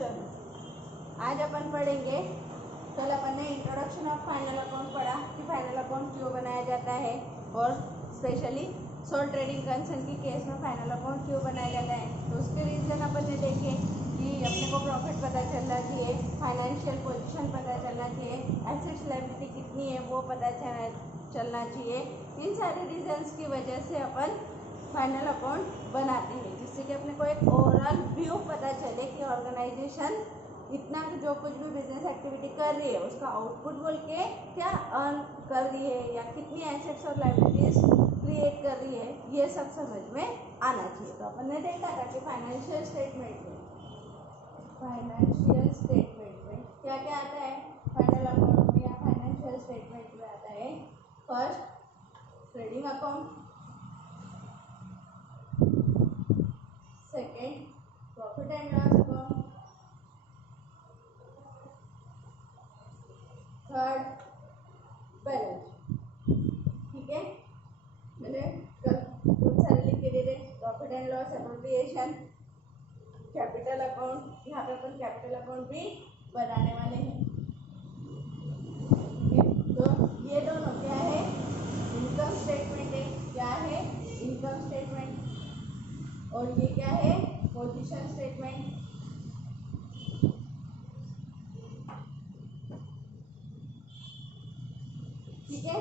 चलो आज अपन पढ़ेंगे। कल अपन ने इंट्रोडक्शन ऑफ फाइनल अकाउंट पढ़ा कि फाइनल अकाउंट क्यों बनाया जाता है और स्पेशली सोल ट्रेडिंग कंसर्न की केस में फाइनल अकाउंट क्यों बनाया जाता है। तो उसके रीज़न अपन ने देखे कि अपने को प्रॉफिट पता चलना चाहिए, फाइनेंशियल पोजीशन पता चलना चाहिए, एसेट्स लायबिलिटी कितनी है वो पता चलना चाहिए। इन सारे रीजंस की वजह से अपन फाइनल अकाउंट बनाते हैं, जिससे कि अपने को एक ओवरऑल व्यू पता चले कि ऑर्गेनाइजेशन इतना जो कुछ भी बिजनेस एक्टिविटी कर रही है उसका आउटपुट बोल के क्या अर्न कर रही है या कितनी एसेट्स और लायबिलिटीज क्रिएट कर रही है, ये सब समझ में आना चाहिए। तो अपन ने देखा था कि फाइनेंशियल स्टेटमेंट में क्या क्या आता है फाइनल अकाउंट में या फाइनेंशियल स्टेटमेंट में आता है। First trading account, second profit and loss account, third balance. ठीक है, मैंने कल बहुत सारे लिख के दे दे। Profit and loss, appropriation, capital account, यहाँ पे अपन कैपिटल अकाउंट भी बनाने वाले हैं। ठीक है, तो ये दोनों क्या है, इनकम स्टेटमेंट है। क्या है, इनकम स्टेटमेंट। और ये क्या है, पोजीशन स्टेटमेंट। ठीक है,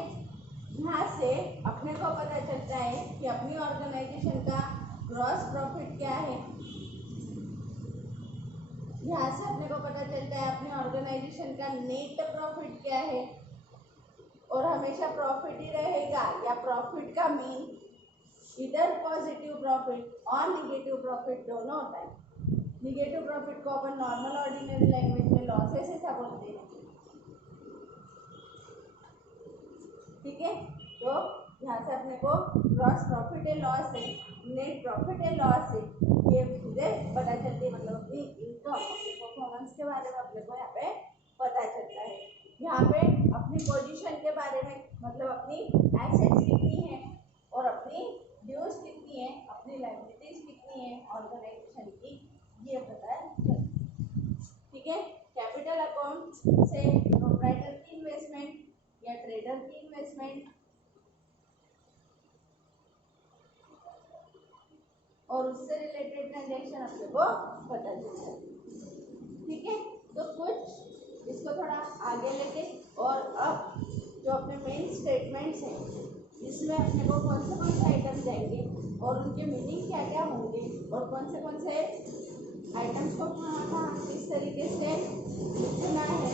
यहाँ से अपने को पता चलता है कि अपनी ऑर्गेनाइजेशन का ग्रॉस प्रॉफिट क्या है। यहाँ से अपने को पता चलता है अपनी ऑर्गेनाइजेशन का नेट प्रॉफिट क्या है। और हमेशा प्रॉफिट ही रहेगा या प्रॉफिट का मीन इधर पॉजिटिव प्रॉफिट और निगेटिव प्रॉफिट दोनों होता है। निगेटिव प्रॉफिट को अपन नॉर्मल ऑर्डिनरी लैंग्वेज में लॉसेस ऐसा बोलते हैं। ठीक है, तो यहाँ से अपने को ग्रॉस प्रॉफिट है, लॉस है, नेट प्रॉफिट है, लॉस है, ये चीजें पता चलती है। मतलब अपनी इनकम, अपने परफॉर्मेंस के बारे में अपने को यहाँ पे पता चलता है। यहाँ पे अपनी पोजीशन के बारे में, मतलब अपनी एसेट्स कितनी है और अपनी ड्यूज कितनी है, अपनी लायबिलिटीज कितनी है ऑर्गेनाइजेशन की, ये पता चलता है। ठीक है, कैपिटल अकाउंट से प्रोप्राइटर की इन्वेस्टमेंट या ट्रेडर की इन्वेस्टमेंट और उससे रिलेटेड ट्रांजेक्शन अपने को पता चलता है। ठीक है, तो कुछ इसको थोड़ा आगे लेके और अब जो अपने मेन स्टेटमेंट्स हैं इसमें अपने को कौन से आइटम जाएंगे और उनके मीनिंग क्या क्या होंगे और कौन से आइटम्स को कहाँ किस तरीके से लिखना है,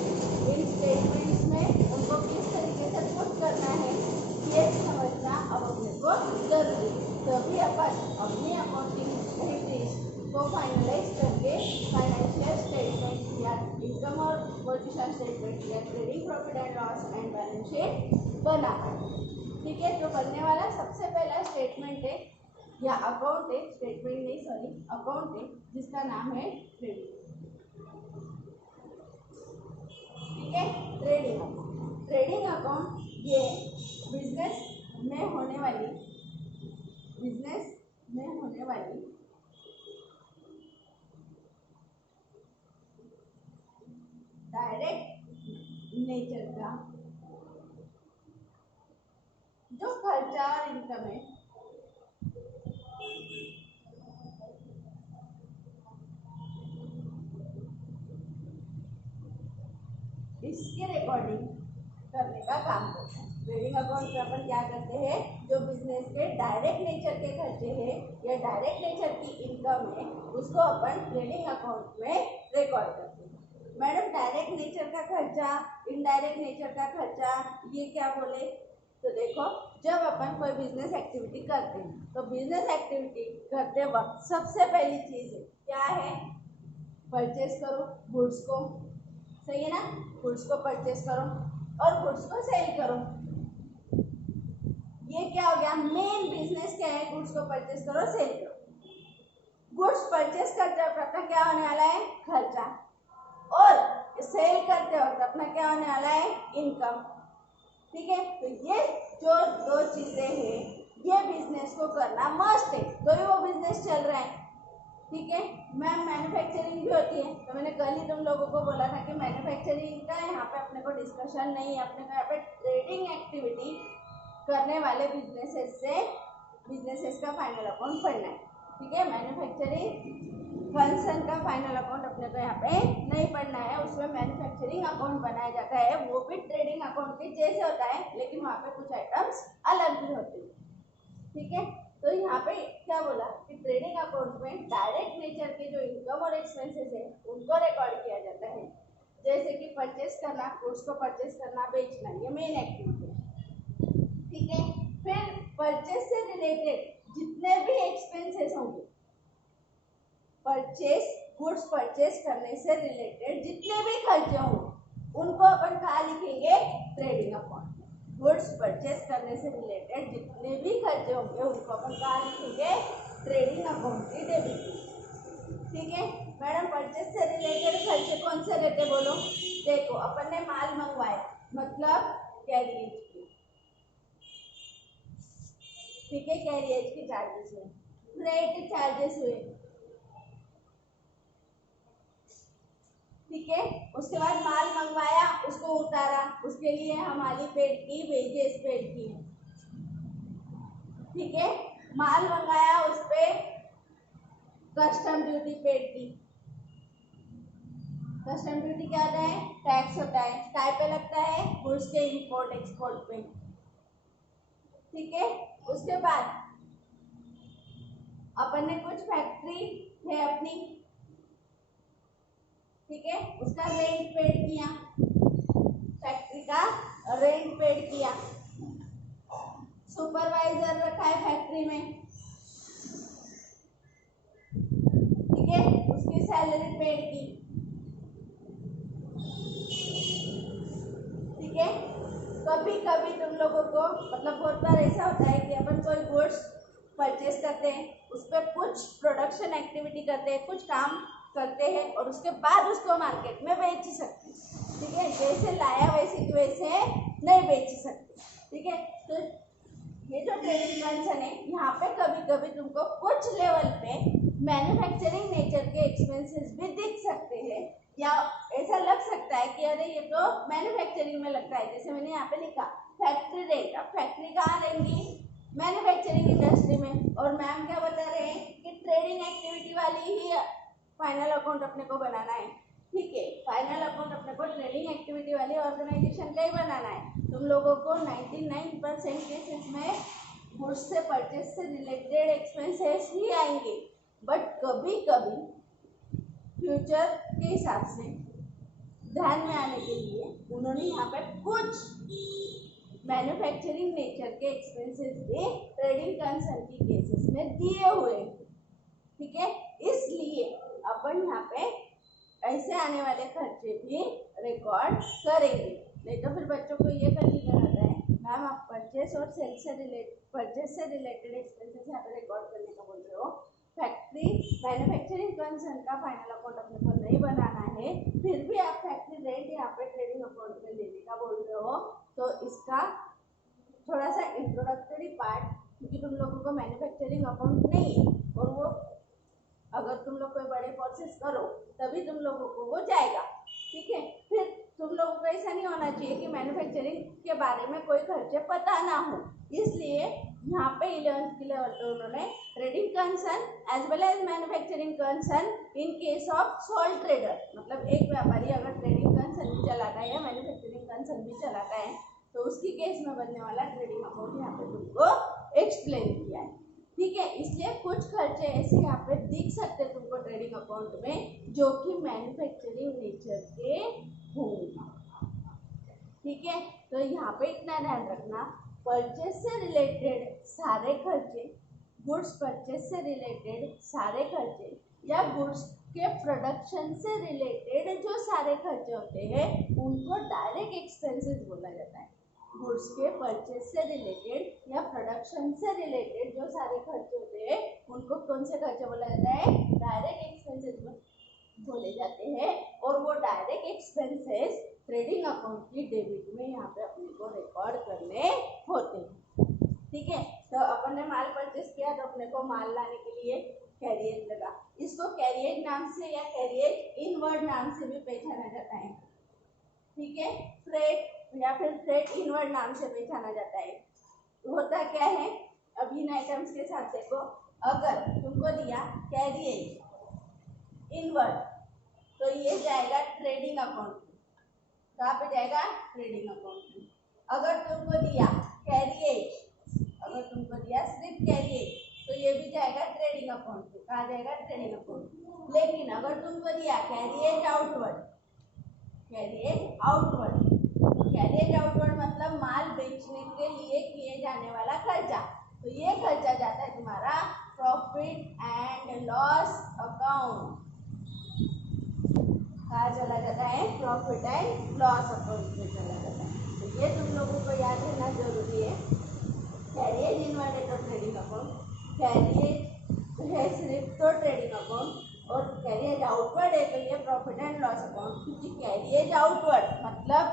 इन स्टेटमेंट्स में उनको किस तरीके से पुट करना है, ये समझना अब अपने को जरूरी है। तभी अपन अपनी अकाउंटिंग एक्टिविटीज को फाइनलाइज करके फाइनेंशियल स्टेटमेंट या इनकम और पोजीशन स्टेटमेंट या trading profit and loss and balance sheet बना पाए। ठीक है, तो बनने वाला सबसे पहला स्टेटमेंट है या अकाउंट है, स्टेटमेंट नहीं सॉरी अकाउंट है, जिसका नाम है ट्रेडिंग। ठीक है, ट्रेडिंग अकाउंट। ट्रेडिंग अकाउंट ये बिजनेस में होने वाली डायरेक्ट नेचर का जो खर्चा और इनकम है इसके रिकॉर्डिंग करने का काम करता है। ट्रेडिंग अकाउंट में अपन क्या करते हैं, जो बिजनेस के डायरेक्ट नेचर के खर्चे हैं या डायरेक्ट नेचर की इनकम है उसको अपन ट्रेडिंग अकाउंट में रिकॉर्ड करते हैं। मैडम डायरेक्ट नेचर का खर्चा, इनडायरेक्ट नेचर का खर्चा, ये क्या बोले, तो देखो जब अपन कोई बिजनेस एक्टिविटी करते हैं तो बिजनेस एक्टिविटी करते वक्त सबसे पहली चीज है क्या है, परचेस करो गुड्स को, सही है ना, गुड्स को परचेस करो और गुड्स को सेल करो। ये क्या हो गया, मेन बिजनेस क्या है, गुड्स को परचेस करो सेल करो। गुड्स परचेस करते वक्त अपना क्या होने वाला है, खर्चा, और सेल करते वक्त अपना क्या होने वाला है, इनकम। ठीक है, तो ये जो दो चीजें हैं ये बिजनेस को करना मस्ट है, तो ही वो बिजनेस चल रहा है। ठीक है मैम, मैन्युफैक्चरिंग भी होती है, तो मैंने कल ही तुम लोगों को बोला था कि मैन्युफैक्चरिंग का यहाँ पे अपने को डिस्कशन नहीं है, अपने को यहाँ पे ट्रेडिंग एक्टिविटी करने वाले बिजनेसेस का फाइनल अकाउंट पढ़ना है। ठीक है, मैन्युफैक्चरिंग कंसर्न का फाइनल अकाउंट अपने को यहाँ पे नहीं पढ़ना है, उसमें मैन्युफैक्चरिंग अकाउंट बनाया जाता है, वो भी ट्रेडिंग अकाउंट के जैसे होता है, लेकिन वहाँ पे कुछ आइटम्स अलग भी होते हैं। ठीक है, तो यहाँ पे क्या बोला कि ट्रेडिंग अकाउंट में डायरेक्ट नेचर के जो इनकम और एक्सपेंसेस है उनको रिकॉर्ड किया जाता है, जैसे कि परचेस करना, गुड्स को परचेस करना, बेचना, ये मेन एक्टिविटी है। ठीक है, फिर परचेस से रिलेटेड जितने भी एक्सपेंसेस होंगे, गुड्स परचेस करने से रिलेटेड जितने भी खर्चे होंगे उनको अपन कहाँ लिखेंगे? Trading account. गुड्स परचेस करने से रिलेटेड जितने भी खर्चे होंगे उनको अपन कहाँ लिखेंगे? ट्रेडिंग अकाउंट की डेबिट। ठीक है मैडम, परचेस से रिलेटेड खर्चे कौन से रहते बोलो? देखो, अपन ने माल मंगवाया, मतलब कैरियज की, ठीक है, कैरियज के चार्जेस हुए, फ्रेट चार्जेस हुए, ठीक है, उसके बाद माल मंगवाया, उसको उतारा, उसके लिए हमारी पेड की, वेजेस पेड की, ठीक है, माल मंगाया, उस पे कस्टम ड्यूटी पेड की। कस्टम ड्यूटी क्या होता है? टैक्स होता है, काय पे लगता है? गुड्स के इंपोर्ट एक्सपोर्ट पे। ठीक है, उसके बाद अपन ने कुछ फैक्ट्री है अपनी, ठीक है, उसका रेंट पेड किया, फैक्ट्री का रेंट पेड किया, सुपरवाइजर रखा है फैक्ट्री में, ठीक है, उसकी सैलरी पेड की, ठीक है। कभी कभी तुम लोगों को मतलब बहुत बार ऐसा होता है कि अपन कोई गुड्स परचेस करते हैं, उस पर कुछ प्रोडक्शन एक्टिविटी करते हैं, कुछ काम करते हैं और उसके बाद उसको मार्केट में बेच सकते हैं। ठीक है, जैसे लाया वैसे नहीं बेच सकते। ठीक है, तो ये जो ट्रेडिंग कंसर्न है, यहाँ पे कभी कभी तुमको कुछ लेवल पे मैन्युफैक्चरिंग नेचर के एक्सपेंसेस भी दिख सकते हैं, या ऐसा लग सकता है कि अरे ये तो मैन्युफैक्चरिंग में लगता है। जैसे मैंने यहाँ पे लिखा फैक्ट्री रेंट, अब फैक्ट्री कहाँ रहेंगी? मैन्युफैक्चरिंग इंडस्ट्री में। और मैम क्या बता रहे हैं कि ट्रेडिंग एक्टिविटी वाली ही फाइनल अकाउंट अपने को बनाना है। ठीक है, फाइनल अकाउंट अपने को ट्रेडिंग एक्टिविटी वाली ऑर्गेनाइजेशन का ही बनाना है। तुम लोगों को 99% केसेस में गुड्स से परचेस से रिलेटेड एक्सपेंसेस ही आएंगे, बट कभी कभी फ्यूचर के हिसाब से ध्यान में आने के लिए उन्होंने यहाँ पे कुछ मैन्युफैक्चरिंग नेचर के एक्सपेंसेस भी ट्रेडिंग कंसर्न की केसेस में दिए हुए। ठीक है, इसलिए अपन यहाँ पे ऐसे आने वाले खर्चे भी रिकॉर्ड करेंगे, नहीं तो फिर बच्चों को ये कंफ्यूजन आता है मैम आप परचेस और सेल से रिलेटेड एक्सपेंसेस यहाँ पे रिकॉर्ड करने का बोल रहे हो, फैक्ट्री मैन्युफैक्चरिंग कंसर्न का फाइनल अकाउंट अपने को नहीं बनाना है, फिर भी आप फैक्ट्री रेंट यहाँ पे ट्रेडिंग अकाउंट में लेने का बोल रहे हो। तो इसका थोड़ा सा इंट्रोडक्टरी पार्ट, क्योंकि तुम लोगों को मैन्युफैक्चरिंग अकाउंट नहीं है और वो अगर तुम लोग कोई बड़े प्रोसेस करो तभी तुम लोगों को वो जाएगा। ठीक है, फिर तुम लोगों को ऐसा नहीं होना चाहिए कि मैन्युफैक्चरिंग के बारे में कोई खर्चे पता ना हो, इसलिए यहाँ पे 11th के लेवल पे उन्होंने trading concern as well as manufacturing concern in case of sole trader, मतलब एक व्यापारी अगर ट्रेडिंग कंसर्न भी चलाता है या मैन्युफैक्चरिंग कंसर्न भी चलाता है तो उसकी केस में बनने वाला ट्रेडिंग अकाउंट यहाँ पे तुमको एक्सप्लेन किया है। ठीक है, इसलिए कुछ खर्चे ऐसे यहाँ पे दिख सकते हैं तुमको ट्रेडिंग अकाउंट में जो कि मैन्युफैक्चरिंग नेचर के होंगे। ठीक है, तो यहाँ पे इतना ध्यान रखना, परचेस से रिलेटेड सारे खर्चे, गुड्स परचेस से रिलेटेड सारे खर्चे या गुड्स के प्रोडक्शन से रिलेटेड जो सारे खर्चे होते हैं उनको डायरेक्ट एक्सपेंसेस बोला जाता है। गुड्स के परचेस से रिलेटेड या प्रोडक्शन से रिलेटेड जो सारे खर्चे होते हैं उनको कौन से खर्चे बोला जाता है? डायरेक्ट एक्सपेंसेस बोले जाते हैं, और वो डायरेक्ट एक्सपेंसेस ट्रेडिंग अकाउंट की डेबिट में यहाँ पे अपने को रिकॉर्ड करने होते हैं। ठीक है, तो अपन ने माल परचेस किया तो अपने को माल लाने के लिए कैरियर लगा, इसको नाम से या कैरिएज इनवर्ड नाम से भी पहचाना जाता है। ठीक है, फ्रेट या फिर फ्रेट इनवर्ड नाम से पहचाना जाता है। होता क्या है, अब इन आइटम्स के साथ देखो, अगर तुमको दिया कैरिएज इनवर्ड तो ये जाएगा ट्रेडिंग अकाउंट में। कहाँ पे जाएगा? ट्रेडिंग अकाउंट में। अगर तुमको दिया कैरिएज, अगर तुमको दिया सिर्फ कैरिएज तो ये भी जाएगा ट्रेडिंग अकाउंट में। कहाँ जाएगा? Trading account. लेकिन अगर तुमको दिया carriage outward, carriage outward, carriage outward मतलब माल बेचने के लिए किए जाने वाला खर्चा, तो ये खर्चा जाता है तुम्हारा प्रॉफिट एंड लॉस अकाउंट। कहाँ चला जाता है? प्रॉफिट एंड लॉस अकाउंट में चला जाता है। तो ये तुम लोगों को याद रहना जरूरी है। कैरिएज इनवर्ड है तो ट्रेडिंग अकाउंट, कैरिएज है सिर्फ तो ट्रेडिंग अकाउंट, और कैरिएज आउटवर्ड है तो ये प्रॉफिट एंड लॉस अकाउंट। क्योंकि कैरिएज आउटवर्ड मतलब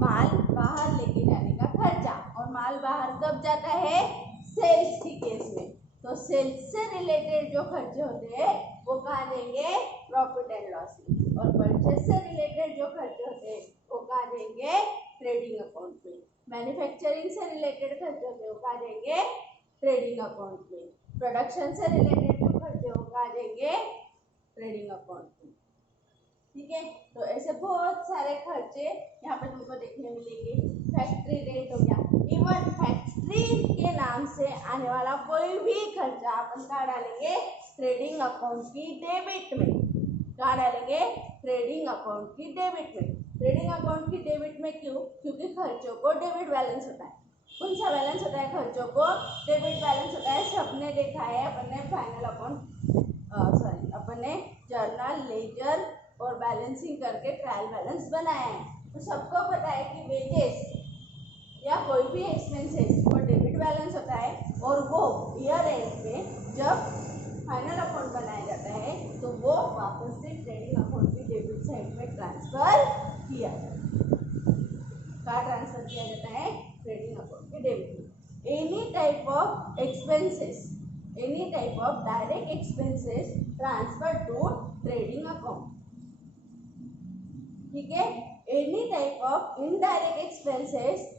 माल बाहर लेके जाने का खर्चा, और माल बाहर कब जाता है? सेल्स की केस में। तो सेल्स से रिलेटेड जो खर्चे होते हैं वो कहाँ देंगे? प्रॉफिट एंड लॉस में। और परचेस से रिलेटेड जो खर्चे होते हैं वो कहाँ देंगे? ट्रेडिंग अकाउंट में। मैन्युफैक्चरिंग से रिलेटेड खर्चे होते हैं वो कहाँ देंगे? ट्रेडिंग अकाउंट में। प्रोडक्शन से रिलेटेड जो खर्चे वो कहाँ देंगे? ट्रेडिंग अकाउंट में। ठीक है, तो ऐसे बहुत सारे खर्चे यहाँ पे तुमको देखने मिलेंगे। फैक्ट्री रेंट हो गया, इवन फैक्ट्री के नाम से आने वाला कोई भी खर्चा अपन कहाँ डालेंगे? ट्रेडिंग अकाउंट की डेबिट में। कहाँ डालेंगे? ट्रेडिंग अकाउंट की डेबिट में। ट्रेडिंग अकाउंट की डेबिट में क्यों? क्योंकि खर्चों को डेबिट बैलेंस होता है। कौन सा बैलेंस होता है? खर्चों को डेबिट बैलेंस होता है। सबने देखा है, अपन ने फाइनल अकाउंट अपन ने जर्नल, लेजर और बैलेंसिंग करके ट्रायल बैलेंस बनाया है। तो सबको पता है कि वेजेस या कोई भी एक्सपेंसेस वो डेबिट बैलेंस होता है, और वो ईयर एंड में जब फाइनल अकाउंट बनाया जाता है तो वो वापस से ट्रेडिंग अकाउंट की डेबिट साइड में ट्रांसफर किया जाता है। कहाँ ट्रांसफर किया जाता है? ट्रेडिंग अकाउंट की डेबिट में। Any type of expenses, any type of direct expenses transfer to trading account. ठीक है, any type of indirect expenses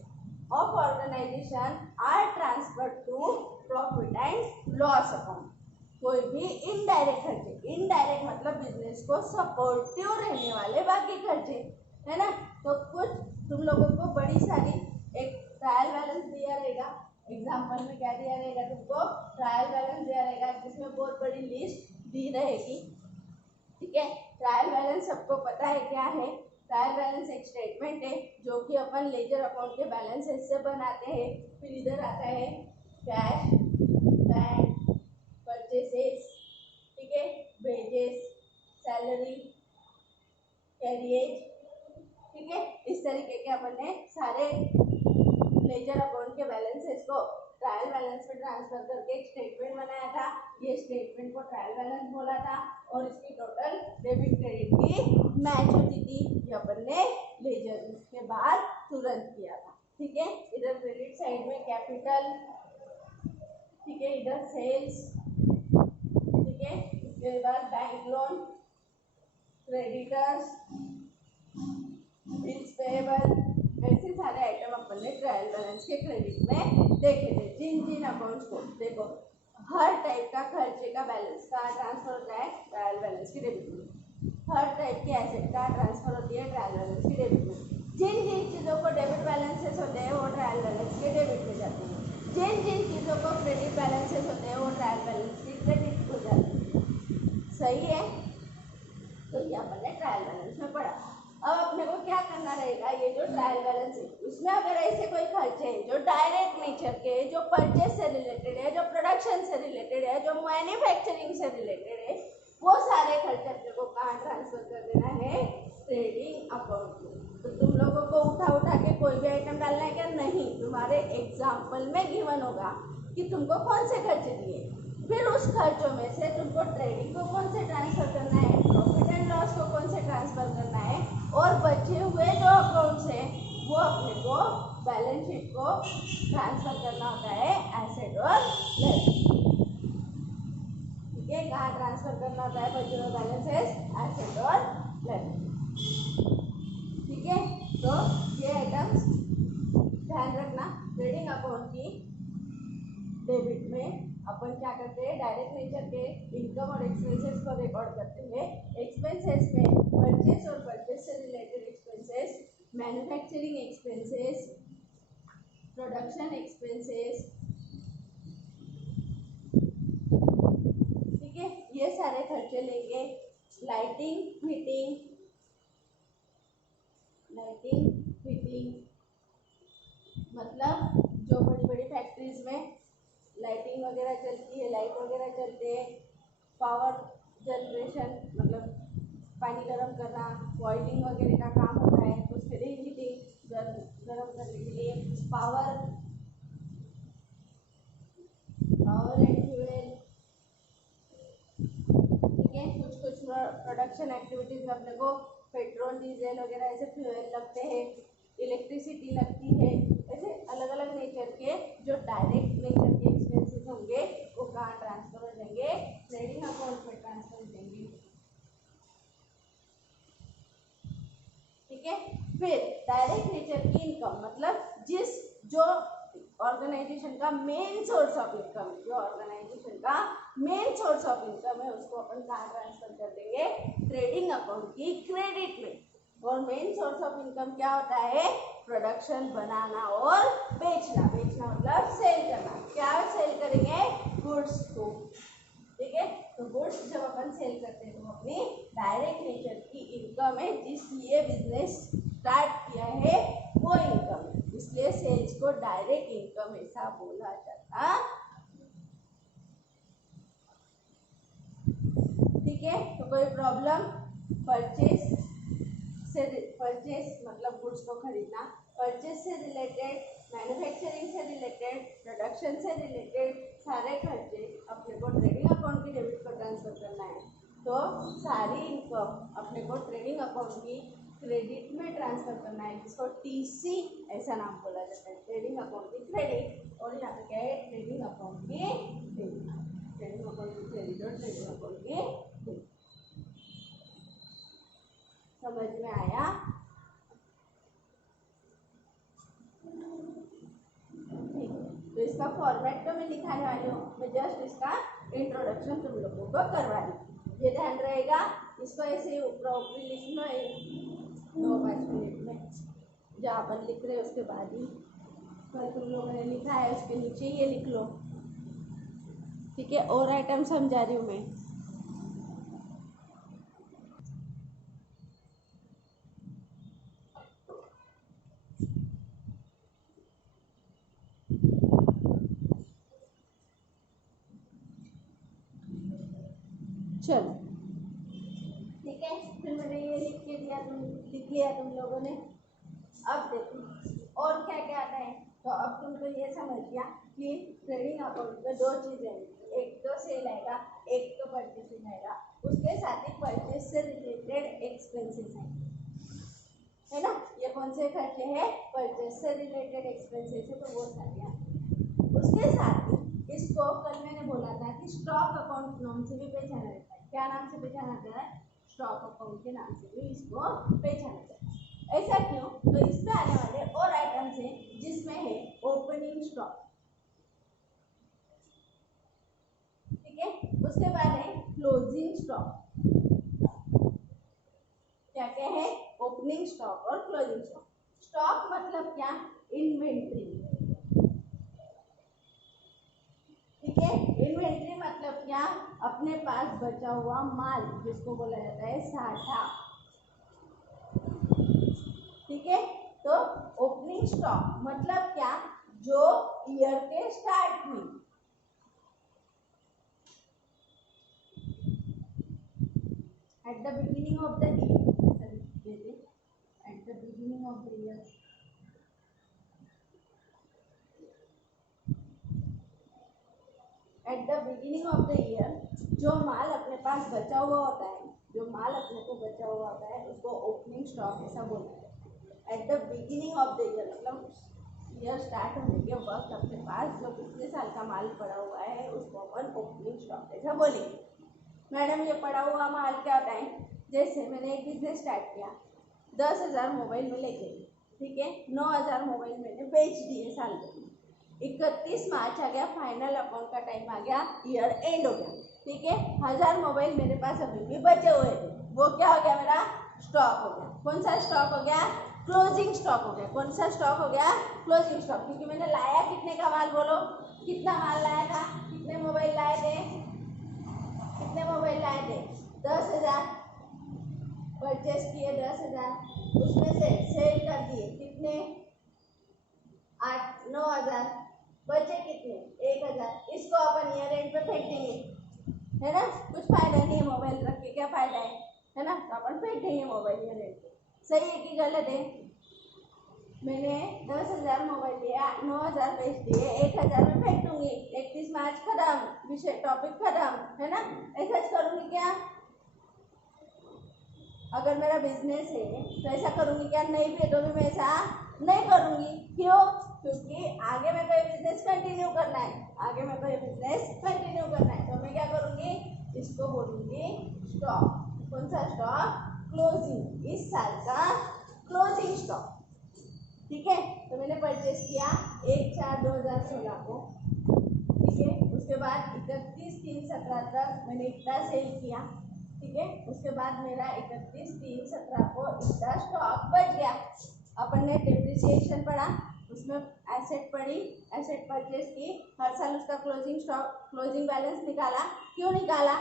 of organization are transfer to profit and loss account. कोई भी indirect खर्चे, indirect मतलब business को supportive रहने वाले बाकी खर्चे, है ना। तो कुछ तुम लोगों को बड़ी सारी एक ट्रायल बैलेंस दिया रहेगा, एग्जाम्पल में क्या दिया रहेगा? तुमको ट्रायल बैलेंस दिया रहेगा जिसमें बहुत बड़ी लिस्ट दी रहेगी। ठीक है, ट्रायल बैलेंस सबको पता है क्या है? ट्रायल बैलेंस एक स्टेटमेंट है जो कि अपन लेजर अकाउंट के बैलेंसेस से बनाते हैं। फिर इधर आता है कैश, बैंक, परचेसेस, ठीक है, वेजेस, सैलरी, कैरिएज, ठीक है। इस तरीके के अपन ने सारे लेजर अकाउंट के बैलेंसेस को ट्रायल बैलेंस में ट्रांसफर करके एक स्टेटमेंट बनाया था। ये स्टेटमेंट को ट्रायल बैलेंस बोला था, और इसकी टोटल डेबिट क्रेडिट की मैच होती थी। ये अपन ने लेजर के बाद तुरंत किया था। ठीक है, इधर क्रेडिट साइड में कैपिटल, ठीक है, इधर सेल्स, ठीक है, इसके बाद bank loan, creditors, bills payable, ऐसे सारे आइटम अपन ने ट्रायल बैलेंस के क्रेडिट में देखे थे। जिन जिन अकाउंट्स को देखो, हर टाइप का खर्चे का बैलेंस का ट्रांसफर होता है ट्रायल बैलेंस की डेबिट में। हर टाइप के एसेट का ट्रांसफर होती है ट्रायल बैलेंस की डेबिट में। जिन जिन चीज़ों को डेबिट बैलेंसेस होते हैं वो ट्रायल बैलेंस के डेबिट में जाते हैं। जिन जिन चीज़ों को क्रेडिट बैलेंसेस होते हैं वो ट्रायल बैलेंस की क्रेडिट हो जाते हैं। सही है, तो ये अपन ने ट्रायल बैलेंस में पढ़ा। अब अपने को क्या करना रहेगा? ये जो ट्रायल बैलेंस है उसमें अगर ऐसे कोई खर्चे हैं जो डायरेक्ट नेचर के, जो परचेस से रिलेटेड है, जो प्रोडक्शन से रिलेटेड है, जो मैन्युफैक्चरिंग से रिलेटेड है, वो सारे खर्चे अपने को कहाँ ट्रांसफर कर देना है? ट्रेडिंग अकाउंट में। तो तुम लोगों को उठा के कोई भी आइटम डालना है क्या? नहीं, तुम्हारे एग्जाम्पल में गिवन होगा कि तुमको कौन से खर्चे दिए, फिर उस खर्चों में से तुमको ट्रेडिंग को कौन से ट्रांसफर करना है, प्रॉफिट एंड लॉस को कौन से ट्रांसफर करना है, और बचे हुए जो अकाउंट्स हैं वो अपने को बैलेंस शीट को ट्रांसफर करना होता है एसेट और लायबिलिटी। ठीक है, कहाँ ट्रांसफर करना होता होता है पर्चेज बैलेंसेस एसेट और लायबिलिटी। ठीक है, तो ये आइटम्स ध्यान रखना। ट्रेडिंग अकाउंट की डेबिट में अपन क्या करते हैं, डायरेक्ट नेचर के इनकम और एक्सपेंसेस को रिकॉर्ड करते हैं। एक्सपेंसेस में परचेस और परचेस से related expenses, manufacturing expenses, production expenses, ठीक है, ये सारे खर्चे लेंगे। लाइटिंग फिटिंग मतलब जो बड़ी बड़ी फैक्ट्रीज में लाइटिंग वगैरह चलती है, लाइट वगैरह चलते हैं, पावर जनरेशन मतलब पानी गर्म करना, बॉइलिंग वगैरह का काम होता है, उसके लिए हीटिंग गर्म करने के लिए पावर एंड फ्यूल। ठीक है, कुछ प्रोडक्शन एक्टिविटीज में अपने को पेट्रोल डीजल वगैरह ऐसे फ्यूल लगते हैं, इलेक्ट्रिसिटी लगती है। ऐसे अलग अलग नेचर के जो डायरेक्ट नेचर के एक्सपेंसेस होंगे वो कहाँ ट्रांसफर हो जाएंगे, ट्रेडिंग अकाउंट में ट्रांसफर हो जाएंगे। ठीक है, फिर डायरेक्ट नेचर की इनकम मतलब जो ऑर्गेनाइजेशन का मेन सोर्स ऑफ इनकम, है उसको अपन कहाँ ट्रांसफर कर देंगे, ट्रेडिंग अकाउंट की क्रेडिट में। और मेन सोर्स ऑफ इनकम क्या होता है, प्रोडक्शन बनाना और बेचना मतलब सेल करना। क्या सेल करेंगे, गुड्स को। ठीक है, तो गुड्स जब अपन सेल करते हैं तो अपनी डायरेक्ट नेचर की इनकम है, जिसलिए बिजनेस स्टार्ट किया है वो इनकम है, इसलिए सेल्स को डायरेक्ट इनकम ऐसा बोला जाता। ठीक है, तो कोई प्रॉब्लम, परचेस मतलब गुड्स को खरीदना, परचेस से रिलेटेड, मैन्युफैक्चरिंग से रिलेटेड, प्रोडक्शन से रिलेटेड सारे खर्चे अपने को ट्रेडिंग अकाउंट की डेबिट पर ट्रांसफर करना है। तो सारी इनकम अपने को ट्रेडिंग अकाउंट की क्रेडिट में ट्रांसफर करना है, जिसको टीसी ऐसा नाम बोला जाता है, ट्रेडिंग अकाउंट की क्रेडिट। और यहाँ पे क्या है, ट्रेडिंग अकाउंट की डेबिट, ट्रेडिंग अकाउंट की क्रेडिट और ट्रेडिंग अकाउंट की डेबिट। समझ में आया? ठीक है, तो इसका फॉर्मेट तो मैं लिखाने वाली हूँ, मैं जस्ट इसका इंट्रोडक्शन तुम लोगों को करवा रही। ये ध्यान रहेगा, इसको ऐसे ऊपरी लिख लो 2-5 मिनट में, जहाँ पर लिख रहे उसके बाद ही पर तुम लोगों ने लिखा है उसके नीचे ये लिख लो। ठीक है, और आइटम समझा रही हूँ मैं। चलो ठीक है, फिर मैंने ये लिख लिया तुम लोगों ने। अब देखो और क्या क्या आता है, तो अब तुमको ये समझ गया कि ट्रेडिंग अकाउंट में 2 चीजें, एक तो सेल आएगा, एक तो परचेसिंग आएगा, उसके साथ ही परचेस से रिलेटेड एक्सपेंसेस है ना। ये कौन से खर्चे हैं, परचेस से रिलेटेड एक्सपेंसेस है, तो वो सारे। उसके साथ ही इसको कल मैंने बोला था कि स्टॉक अकाउंट नाम से भी पहचाना जाता है। क्या नाम से पहचाना जाता है, स्टॉक अकाउंट के नाम से भी इसको पहचाना जाता है। ऐसा क्यों, तो इसमें आने वाले और आइटम्स हैं जिसमें है ओपनिंग स्टॉक, ठीक है, उसके बाद है क्लोजिंग स्टॉक। क्या क्या है, ओपनिंग स्टॉक और क्लोजिंग स्टॉक। स्टॉक मतलब क्या, इन्वेंट्री। ठीक है, इन्वेंट्री मतलब क्या, अपने पास बचा हुआ माल, जिसको बोला जाता है साठा। ठीक है, तो ओपनिंग स्टॉक मतलब क्या, जो ईयर के स्टार्ट में, at the beginning of the year, at the beginning of the year, at the beginning of the year जो माल अपने पास बचा हुआ होता है, जो माल अपने को बचा हुआ होता है, उसको ओपनिंग स्टॉक ऐसा बोलते हैं। At the beginning of the year मतलब ईयर स्टार्ट होने के वक्त अपने पास जो पिछले साल का माल पड़ा हुआ है उसको अपन ओपनिंग स्टॉक ऐसा बोलेंगे। मैडम ये पड़ा हुआ माल क्या होता है? जैसे मैंने एक बिजनेस स्टार्ट किया, 10,000 मोबाइल में लेके, ठीक है, 9,000 मोबाइल मैंने बेच दिए साल में, 31 मार्च आ गया, फाइनल अकाउंट का टाइम आ गया, ईयर एंड हो गया, ठीक है, 1,000 मोबाइल मेरे पास अभी भी बचे हुए थे, वो क्या हो गया, मेरा स्टॉक हो गया। कौन सा स्टॉक हो गया? क्लोजिंग स्टॉक हो गया। कौन सा स्टॉक हो गया? Closing stock. क्योंकि मैंने लाया कितने का माल, बोलो कितना माल लाया था, कितने मोबाइल लाए थे, कितने मोबाइल लाए थे? 10,000 परचेस किए, 10,000, उसमें से सेल कर दिए कितने? 9,000, बचे कितने? 1,000। इसको अपन ईयर एंड पे फेंक देंगे, है ना, कुछ फायदा नहीं है मोबाइल रख के, क्या फायदा है ना, तो अपन फेंक देंगे मोबाइल ईयर एंड पे। सही है कि गलत है? मैंने 10,000 मोबाइल लिया, 9,000 बेच दिए, 1,000 में फेंक दूंगी, 31 मार्च खत्म, विषय टॉपिक खत्म, है ना, ऐसा करूंगी क्या? अगर मेरा बिजनेस है तो ऐसा करूंगी क्या? नहीं भी है तो भी मैं ऐसा नहीं करूंगी। क्यों? क्योंकि आगे मेरे को ये बिजनेस कंटिन्यू करना है, आगे मेरे को ये बिजनेस कंटिन्यू करना है, तो मैं क्या करूंगी? इसको बोलूंगी स्टॉक। कौन सा स्टॉक? क्लोजिंग, इस साल का क्लोजिंग स्टॉक, ठीक है। तो मैंने परचेस किया 1/4/2016 को, ठीक है, उसके बाद 31/3/17 तक मैंने इतना सेल किया, ठीक है, उसके बाद मेरा 31/3/17 को इतना स्टॉक बच गया। अपन ने डेप्रिसिएशन पढ़ा, उसमें एसेट पड़ी, एसेट परचेस की, हर साल उसका क्लोजिंग स्टॉक, क्लोजिंग बैलेंस निकाला। क्यों निकाला?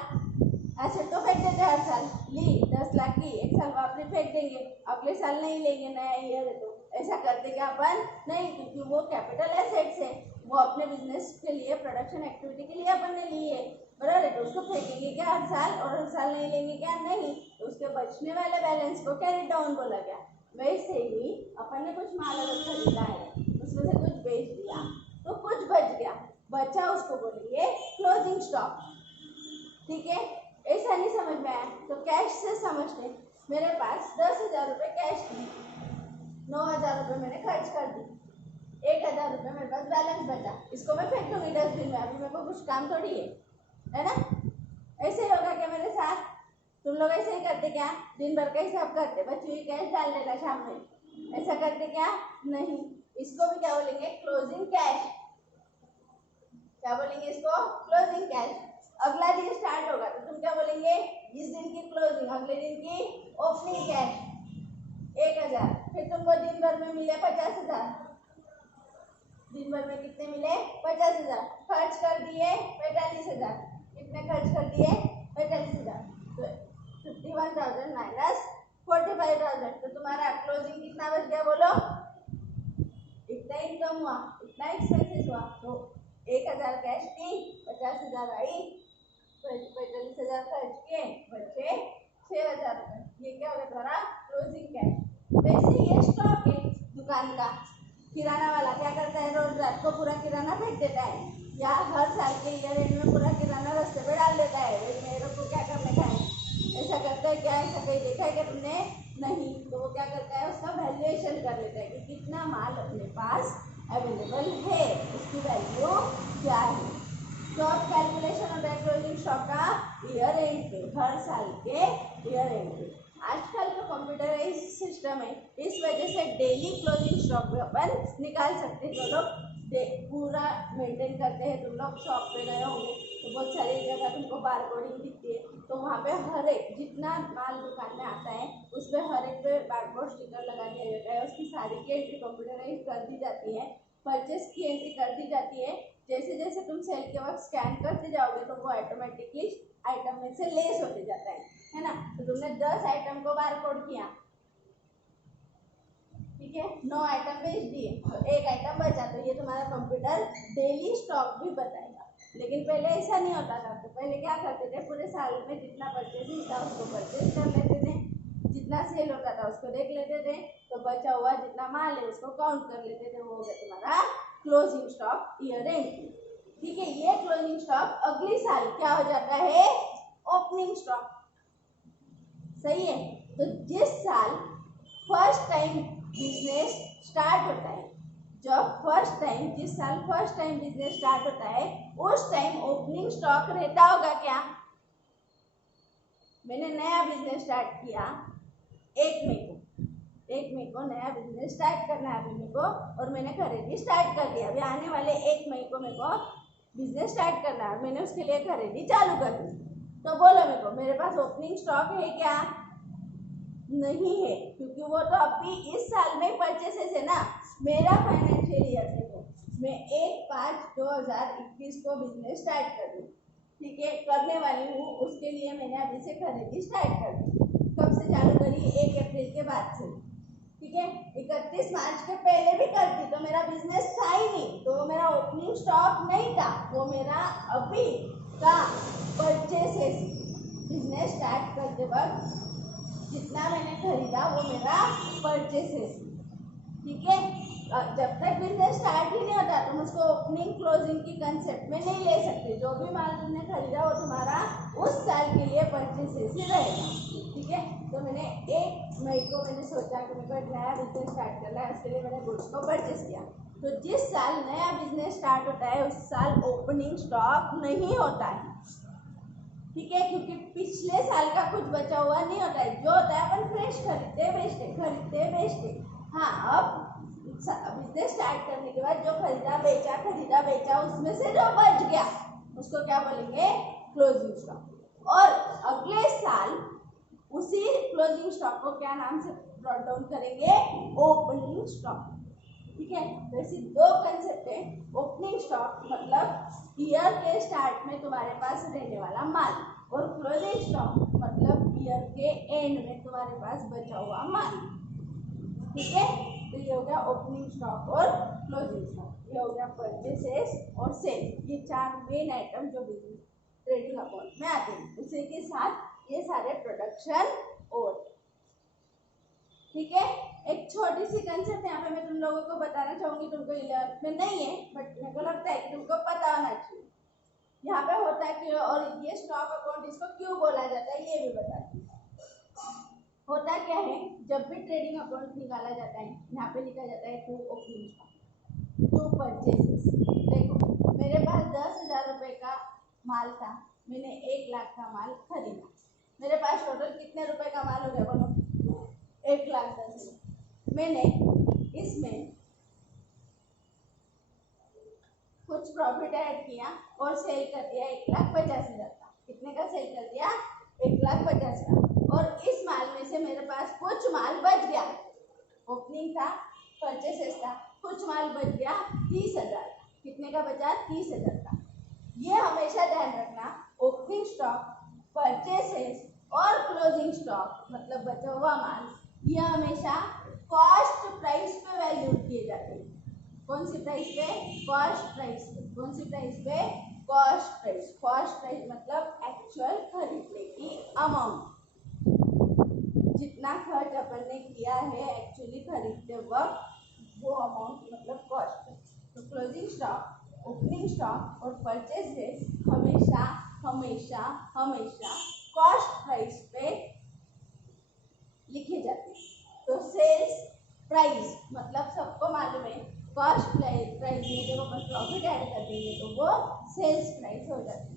एसेट तो फेंक देते हर साल, ली 10 लाख की, एक साल वापस फेंक देंगे, अगले साल नहीं लेंगे, नया ईयर है तो ऐसा करते क्या अपन? नहीं, क्योंकि वो कैपिटल एसेट्स है, वो अपने बिजनेस के लिए, प्रोडक्शन एक्टिविटी के लिए अपन ने ली है, बराबर है, तो उसको फेंकेंगे क्या हर साल, और हर साल नहीं लेंगे क्या? नहीं, तो उसके बचने वाले बैलेंस को कैरी डाउन बोला गया। वैसे ही अपन ने कुछ माल अगर खरीदा है, उसमें से कुछ बेच दिया, तो कुछ बच गया, बचा उसको बोलेंगे क्लोजिंग स्टॉक, ठीक है। ऐसा नहीं समझ में आया तो कैश से समझते। मेरे पास 10,000 रुपये कैश थी, 9,000 रुपये मैंने खर्च कर दी, 1,000 रुपये मेरे पास बैलेंस बचा, इसको मैं फेंक दूंगी डस्टबिन में, अभी मेरे को कुछ काम थोड़ी है ना। ऐसे ही होगा क्या मेरे साथ? तुम लोग ऐसे ही करते क्या? दिन भर का हिसाब करते, बची हुई कैश डाल देगा शाम में, ऐसा करते क्या? नहीं, इसको भी क्या बोलेंगे? Closing cash. क्या बोलेंगे इसको? Closing cash. अगला दिन स्टार्ट होगा तो तुम क्या बोलेंगे? इस दिन की क्लोजिंग, अगले दिन की ओपनिंग कैश 1,000, फिर तुमको दिन भर में मिले 50,000, दिन भर में कितने मिले? 50,000, खर्च कर दिए 45,000, कितने खर्च कर दिए? 45,000, तो 51,000 माइनस 45,000, तो तुम्हारा क्लोजिंग कितना बच गया बोलो? इतना इनकम हुआ, इतना एक्सपेंसेस हुआ, तो 1,000 कैश थी, 50,000 आई, 45,000 खर्च किए, बचे 6,000 रुपये, ये क्या होगा तुम्हारा? Closing cash. वैसे ये स्टॉक है दुकान का। किराना वाला क्या करता है? रोज रात को पूरा किराना फेंक देता है, या हर साल के ईयर एंड में पूरा किराना रास्ते पे डाल देता है, मेरे को क्या करने का है, ऐसा करता है क्या? ऐसा कहीं देखा है क्या तुमने? नहीं, तो वो क्या करता है? उसका वैल्यूएशन कर लेता है कि कितना माल अपने पास अवेलेबल है, उसकी वैल्यू क्या है। स्टॉक कैलकुलेशन होता है क्लोजिंग स्टॉक का ईयर एंड पे, हर साल के ईयर एंड पे। आजकल तो कंप्यूटराइज सिस्टम है, इस वजह से डेली क्लोजिंग स्टॉक भी अपन निकाल सकते हैं। जो लोग पूरा मेंटेन करते हैं, तुम लोग शॉप पे गए होंगे तो बहुत सारी जगह तुमको बारकोडिंग दिखती है, तो वहाँ पे हर एक जितना माल दुकान में आता है उस पर हर एक पे बारकोड स्टिकर लगा दिया जाता है, उसकी सारी की एंट्री कंप्यूटराइज कर दी जाती है, परचेस की एंट्री कर दी जाती है। जैसे जैसे तुम सेल के वक्त स्कैन करते जाओगे तो वो ऑटोमेटिकली आइटम में से लेस होते जाता है ना। तो तुमने 10 आइटम को बारकोड किया, ठीक है, 9 आइटम बेच दिए, तो 1 आइटम बचा, तो ये तुम्हारा कंप्यूटर डेली स्टॉक भी बताएगा। लेकिन पहले ऐसा नहीं होता था, तो पहले क्या करते थे? पूरे साल में जितना परचेजिंग था उसको परचेज कर लेते थे, जितना सेल होता था उसको देख लेते थे, तो बचा हुआ जितना माल है उसको काउंट कर लेते थे, वो हो गया तुम्हारा क्लोजिंग स्टॉक ईयर एंड, ठीक है। ये क्लोजिंग स्टॉक अगले साल क्या हो जाता है? ओपनिंग स्टॉक, सही है। तो जिस साल फर्स्ट टाइम बिजनेस स्टार्ट होता है, जब फर्स्ट टाइम, जिस साल फर्स्ट टाइम बिजनेस स्टार्ट होता है, उस टाइम ओपनिंग स्टॉक रहता होगा क्या? मैंने नया बिजनेस स्टार्ट किया 1 मई को नया बिजनेस स्टार्ट करना है अभी मेरे को, और मैंने खरीदी स्टार्ट कर दिया। अभी आने वाले 1 मई को मेरे को बिजनेस स्टार्ट करना है, मैंने उसके लिए खरीदी चालू कर दी। तो बोलो मेरे को, मेरे पास ओपनिंग स्टॉक है क्या? नहीं है, क्योंकि वो तो अभी इस साल में परचेसेस है ना। मेरा फाइनेंशियल ईयर देखो, मैं 1/5/2021 को बिजनेस स्टार्ट कर दूँ, ठीक है, करने वाली हूँ। उसके लिए मैंने अभी से खरीदी स्टार्ट कर दी। कब से चालू करी? 1 अप्रैल के बाद से, ठीक है। 31 मार्च के पहले भी करती तो मेरा बिजनेस था ही नहीं, तो वो मेरा ओपनिंग स्टॉक नहीं था, वो मेरा अभी का परचेसेस बिजनेस स्टार्ट करते वक्त जितना मैंने खरीदा वो मेरा परचेसेस, ठीक है। जब तक बिजनेस स्टार्ट ही नहीं होता तुम उसको ओपनिंग क्लोजिंग की कंसेप्ट में नहीं ले सकते। जो भी माल तुमने खरीदा वो तुम्हारा उस साल के लिए परचेसेस ही रहेगा, ठीक है। तो मैंने 1 मई को मैंने सोचा कि मेरे को एक नया बिजनेस स्टार्ट करना है, उसके लिए मैंने गुड्स को परचेस किया। तो जिस साल नया बिजनेस स्टार्ट होता है उस साल ओपनिंग स्टॉक नहीं होता है, ठीक है, क्योंकि पिछले साल का कुछ बचा हुआ नहीं होता है। जो होता है अपन फ्रेश खरीदते बेचते। हाँ, अब बिजनेस स्टार्ट करने के बाद जो खरीदा बेचा उसमें से जो बच गया उसको क्या बोलेंगे? Closing stock. और अगले साल उसी क्लोजिंग स्टॉक को क्या नाम से ब्रॉट डाउन करेंगे? ओपनिंग स्टॉक, ठीक है। तो ऐसी दो कंसेप्ट है। ओपनिंग स्टॉक मतलब ईयर के स्टार्ट में तुम्हारे पास रहने वाला माल, और क्लोजिंग स्टॉक मतलब ईयर के एंड में तुम्हारे पास बचा हुआ माल, ठीक है। तो ये हो गया ओपनिंग स्टॉक और क्लोजिंग स्टॉक। ये हो गया परचेसेस और सेल, ये 4 मेन आइटम जो बिजनेस ट्रेडिंग अकाउंट में आते हैं। उसी के साथ ये सारे प्रोडक्शन और, ठीक है। एक छोटी सी कंसेप्ट यहाँ पे मैं तुम लोगों को बताना चाहूंगी, तुमको 11th में नहीं है बट मेरे को लगता है कि तुमको पता होना चाहिए। यहाँ पे होता है कि, और ये स्टॉक अकाउंट इसको क्यों बोला जाता है ये भी बताती हूँ। होता क्या है, जब भी ट्रेडिंग अकाउंट निकाला जाता है यहाँ पे लिखा जाता है to opening stock, to purchases. देखो मेरे पास 10,000 रुपए का माल था, मैंने 1 लाख का माल खरीदा। मेरे पास टोटल कितने रुपए का माल हो गया बोलो? 1,10,000। मैंने इसमें कुछ प्रॉफिट ऐड किया और सेल कर दिया 1,50,000 का। कितने का सेल कर दिया? 1,50,000। और इस माल में से मेरे पास कुछ माल बच गया, ओपनिंग था, परचेसेस था, कुछ माल बच गया 30,000। कितने का बचा? 30,000 का। ये हमेशा ध्यान रखना, ओपनिंग स्टॉक, परचेसेस और क्लोजिंग स्टॉक मतलब बचा हुआ माल, ये हमेशा कॉस्ट प्राइस पे वैल्यूड किए जाते हैं। कौन सी प्राइस पे? कॉस्ट प्राइस पे। कौन सी प्राइस पे? Cost price. कॉस्ट प्राइस मतलब एक्चुअल खरीदने की अमाउंट, जितना खर्च अपन ने किया है एक्चुअली खरीदते वक्त वो अमाउंट मतलब कॉस्ट प्राइस। तो क्लोजिंग स्टॉक, ओपनिंग स्टॉक और परचेसेस हमेशा हमेशा हमेशा कॉस्ट प्राइस पे लिखे जाते हैं। तो सेल्स प्राइस मतलब सबको मालूम है, कॉस्ट प्राइस में जब अपन प्रॉफिट ऐड कर देंगे तो वो सेल्स प्राइस हो जाती है।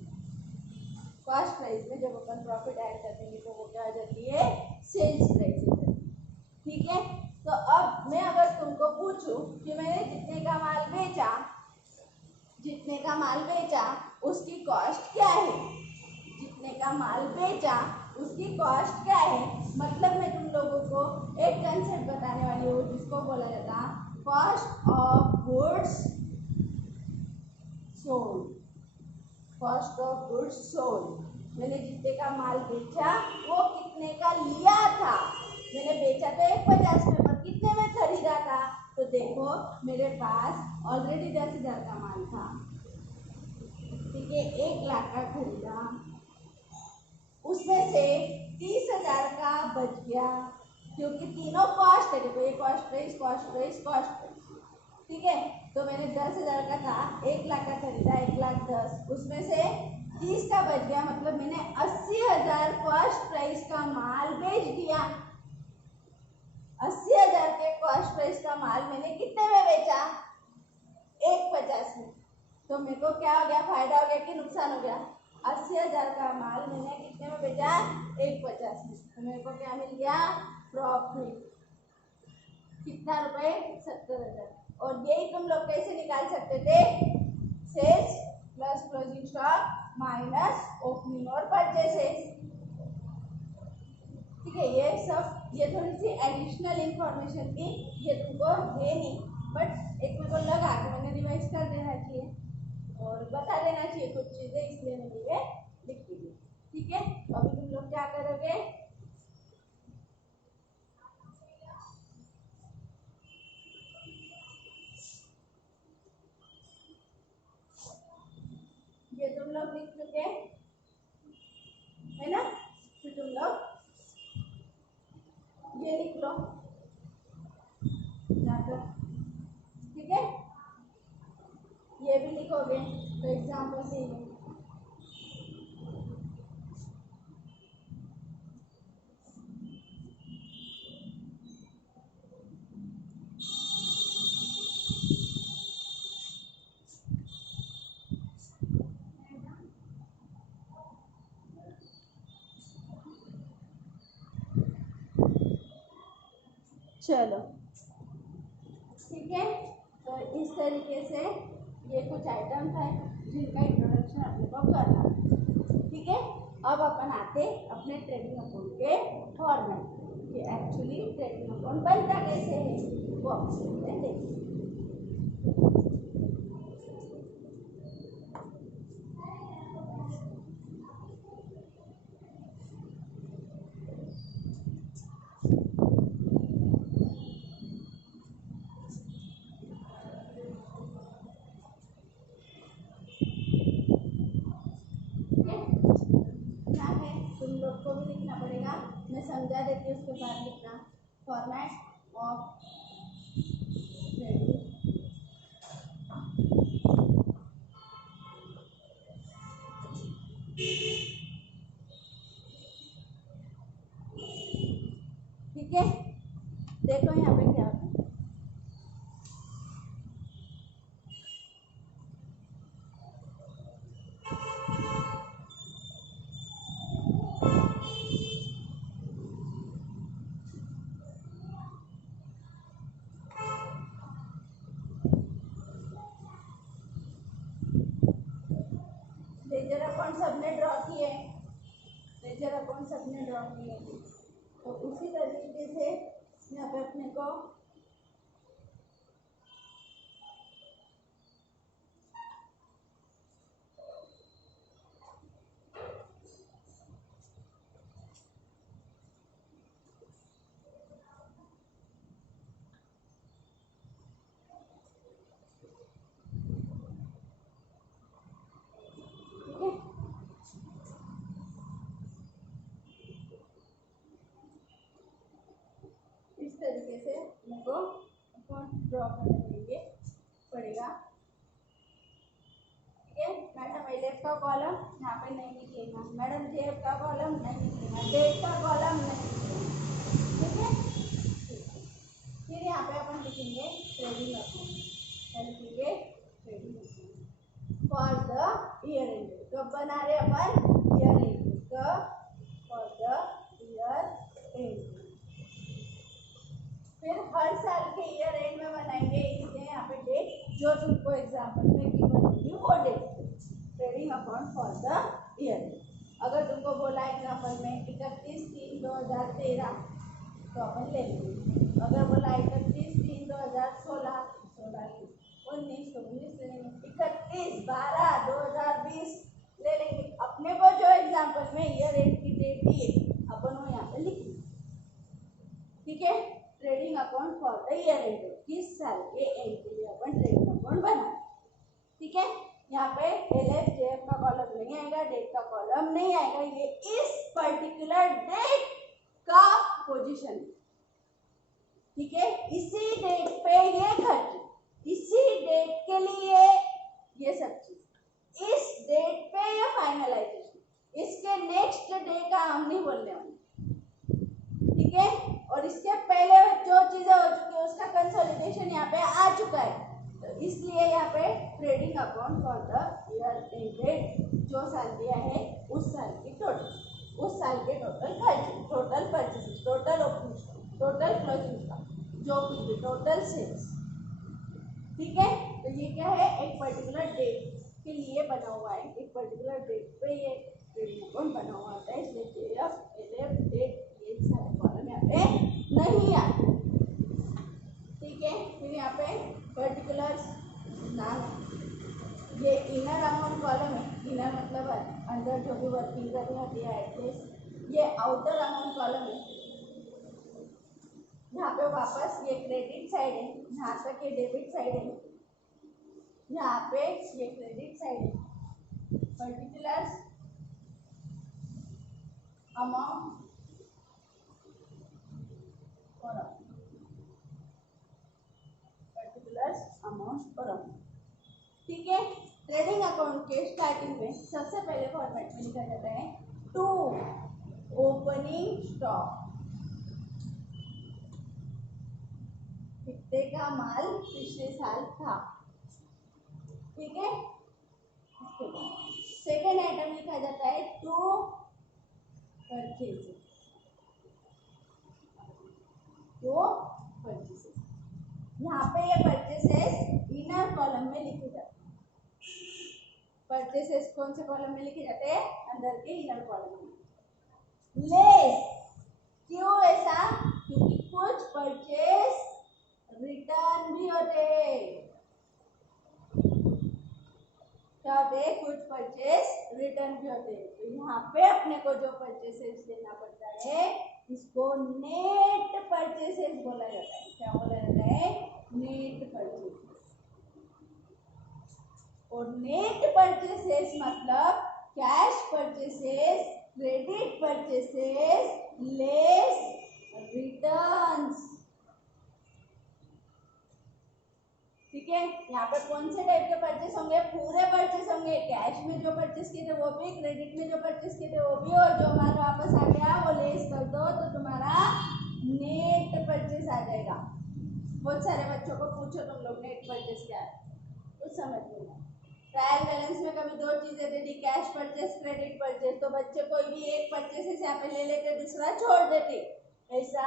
कॉस्ट प्राइस में जब अपन प्रॉफिट ऐड कर देंगे तो वो क्या हो जाती है? सेल्स प्राइस हो जाती है, ठीक है। तो अब मैं अगर तुमको पूछूं कि मैंने जितने का माल बेचा उसकी कॉस्ट क्या है? जितने का माल बेचा उसकी कॉस्ट क्या है? मतलब मैं तुम लोगों को एक कंसेप्ट बताने वाली हूँ जिसको बोला जाता है cost of goods sold. Cost of goods sold, मैंने जितने का माल बेचा वो कितने का लिया था? मैंने बेचा तो 1,50 में, पर कितने में खरीदा था? तो देखो मेरे पास ऑलरेडी 10,000 का माल था, ठीक है, 1 लाख का खरीदा, उसमें से 30,000 का बच गया, क्योंकि तीनों कॉस्ट है। देखो ये cost price, cost price, cost price, ठीक है। तो मैंने 10,000 का था, 1 लाख का खरीदा, 1,10,000, उसमें से 30 का बच गया, मतलब मैंने 80,000 कॉस्ट प्राइस का माल बेच दिया। 80,000 के कॉस्ट प्राइस का माल मैंने कितने में बेचा? 1,50 में। तो मेरे को क्या हो गया? फायदा हो गया कि नुकसान हो गया? 80,000 का माल मैंने कितने में बेचा? 150 में। तो मेरे को क्या मिल गया? प्रॉफिट। कितना रुपए? 70,000। और यही तुम लोग कैसे निकाल सकते थे? Sales plus closing stock minus opening और परचेसेस। ठीक है, ये थोड़ी सी एडिशनल इंफॉर्मेशन थी, ये तुमको है नहीं, बट एक मेरे को लगा कि मैंने रिवाइज कर देना चाहिए और बता देना चाहिए कुछ चीजें, इसलिए मैंने ये लिख दी। ठीक है, अभी तुम लोग क्या करोगे? ये तुम लोग लिख चुके है ना? फिर तुम लोग ये लिख लो जाकर। ठीक है, ये भी लिखोगे तो एग्जाम्पल से ही। चलो ठीक है, तो इस तरीके से ये कुछ आइटम्स हैं जिनका इंट्रोडक्शन अपने को करना है। ठीक है, अब अपन आते अपने ट्रेडिंग अकाउंट के फॉर्मेट। ये एक्चुअली ट्रेडिंग अकाउंट बनता कैसे है वो आपसे देखिए। तुम लोग को भी लिखना पड़ेगा, मैं समझा देती हूँ, उसके बाद लिखना फॉर्मेट ऑफ ट्रेडिंग। ठीक है, देखो यहाँ पे क्या होता है। लेजर अकाउंट सबने ड्रॉ किए, लेजर अकाउंट सबने ड्रॉ किए, तो उसी तरीके से यहाँ पे अपने को तरीके से हमको अकाउंट ड्रॉ करने पड़ेगा। ठीक है मैडम, एलएफ का कॉलम यहाँ पे नहीं लिखेगा, मैडम जेएफ का कॉलम नहीं लिखेगा, डेट का कॉलम नहीं लिखेगा। ठीक है, फिर यहाँ पे अपन लिखेंगे ट्रेडिंग अकाउंट, लिखेंगे trading account for the year end. कब बना रहे अपन? Year end. कब? For the year end. फिर हर साल के ईयर एंड में बनाएंगे, इसलिए यहाँ पे डेट जो तुमको एग्जाम्पल में गिवन होगी वो date, trading account for the year. अगर तुमको बोला एग्जाम्पल में 31/3/2013 तो अपन ले लेंगे। अगर बोला 31/3/2016, 19 ले लेंगे, 31/12/2020 ले लेंगे। अपने को जो एग्जाम्पल में ईयर एंड की डेट दी है अपन वो यहाँ पे लिखेंगे। ठीक है, trading account for the year and, किस साल के एंड के लिए अपन ट्रेडिंग अकाउंट बना। ठीक है, यहाँ पे एलएफ जेएफ का कॉलम नहीं आएगा, डेट का कॉलम नहीं आएगा, ये इस पर्टिकुलर डेट का पोजीशन है। ठीक है, इसी डेट पे ये खर्च, इसी डेट के लिए ये सब चीज, इस डेट पे ये फाइनलाइजेशन, इसके नेक्स्ट डे का हम नहीं बोलने वाले। ठीक है, और इसके पहले जो चीजें हो चुकी है उसका कंसोलिडेशन यहाँ पे आ चुका है, तो इसलिए यहाँ पे trading account for the year ended जो साल दिया है उस साल की टोटल, उस साल के टोटल खर्च, total purchases, total opening stock, total closing stock, जो कुछ भी टोटल सेल्स। ठीक है, तो ये क्या है, एक पर्टिकुलर डेट के लिए बना हुआ है, एक पर्टिकुलर डेट पे ये ट्रेडिंग अकाउंट बना हुआ होता है, इसलिए डेट ये सारे कॉलम यहाँ पे नहीं आते। ठीक है, फिर यहाँ पे पर्टिकुलर्स नाम, ये इनर अमाउंट कॉलम है, इनर मतलब अंदर जो भी वर्किंग करनी होती है एटलीस्ट, ये आउटर अमाउंट कॉलम है, यहाँ पे वापस ये क्रेडिट साइड है, यहाँ तक ये डेबिट साइड है, यहाँ पे ये क्रेडिट साइड है, पर्टिकुलर्स अमाउंट और पर्टिकुलर्स अमाउंट और अमाउंट। ठीक है, ट्रेडिंग अकाउंट के स्टार्टिंग में सबसे पहले फॉर्मेट में लिखा जाता है टू ओपनिंग स्टॉक, कितने का माल पिछले साल था। ठीक है, सेकेंड आइटम लिखा जाता है टू परचेसेस, टू परचेसेस, यहाँ पे ये परचेसेस इनर कॉलम में लिखे जाते हैं। परचेसेस कौन से कॉलम में लिखे जाते हैं, अंदर के इनर कॉलम में। लेस, क्यों ऐसा, क्योंकि कुछ परचेस रिटर्न भी होते हैं, क्या होते हैं, कुछ परचेस रिटर्न भी होते हैं। तो यहाँ पे अपने को जो परचेसेस लेना पड़ता है इसको नेट परचेसेस बोला जाता है। क्या बोला जाता है, नेट परचेसेस। और नेट परचेसेस मतलब cash purchases, credit purchases less returns. ठीक है, यहाँ पर कौन से टाइप के परचेस होंगे, पूरे परचेस होंगे, कैश में जो परचेस किए थे वो भी, क्रेडिट में जो परचेस किए थे वो भी, और जो माल वापस आ गया वो लेस कर दो तो तुम्हारा नेट परचेस आ जाएगा। बहुत सारे बच्चों को पूछो तुम लोग नेट परचेस क्या है, कुछ समझ नहीं आया। ट्रायल बैलेंस में कभी दो चीजें दे दी, कैश परचेस, क्रेडिट परचेस, तो बच्चे कोई भी एक परचेस यहाँ पे ले लेते, दूसरा छोड़ देते। ऐसा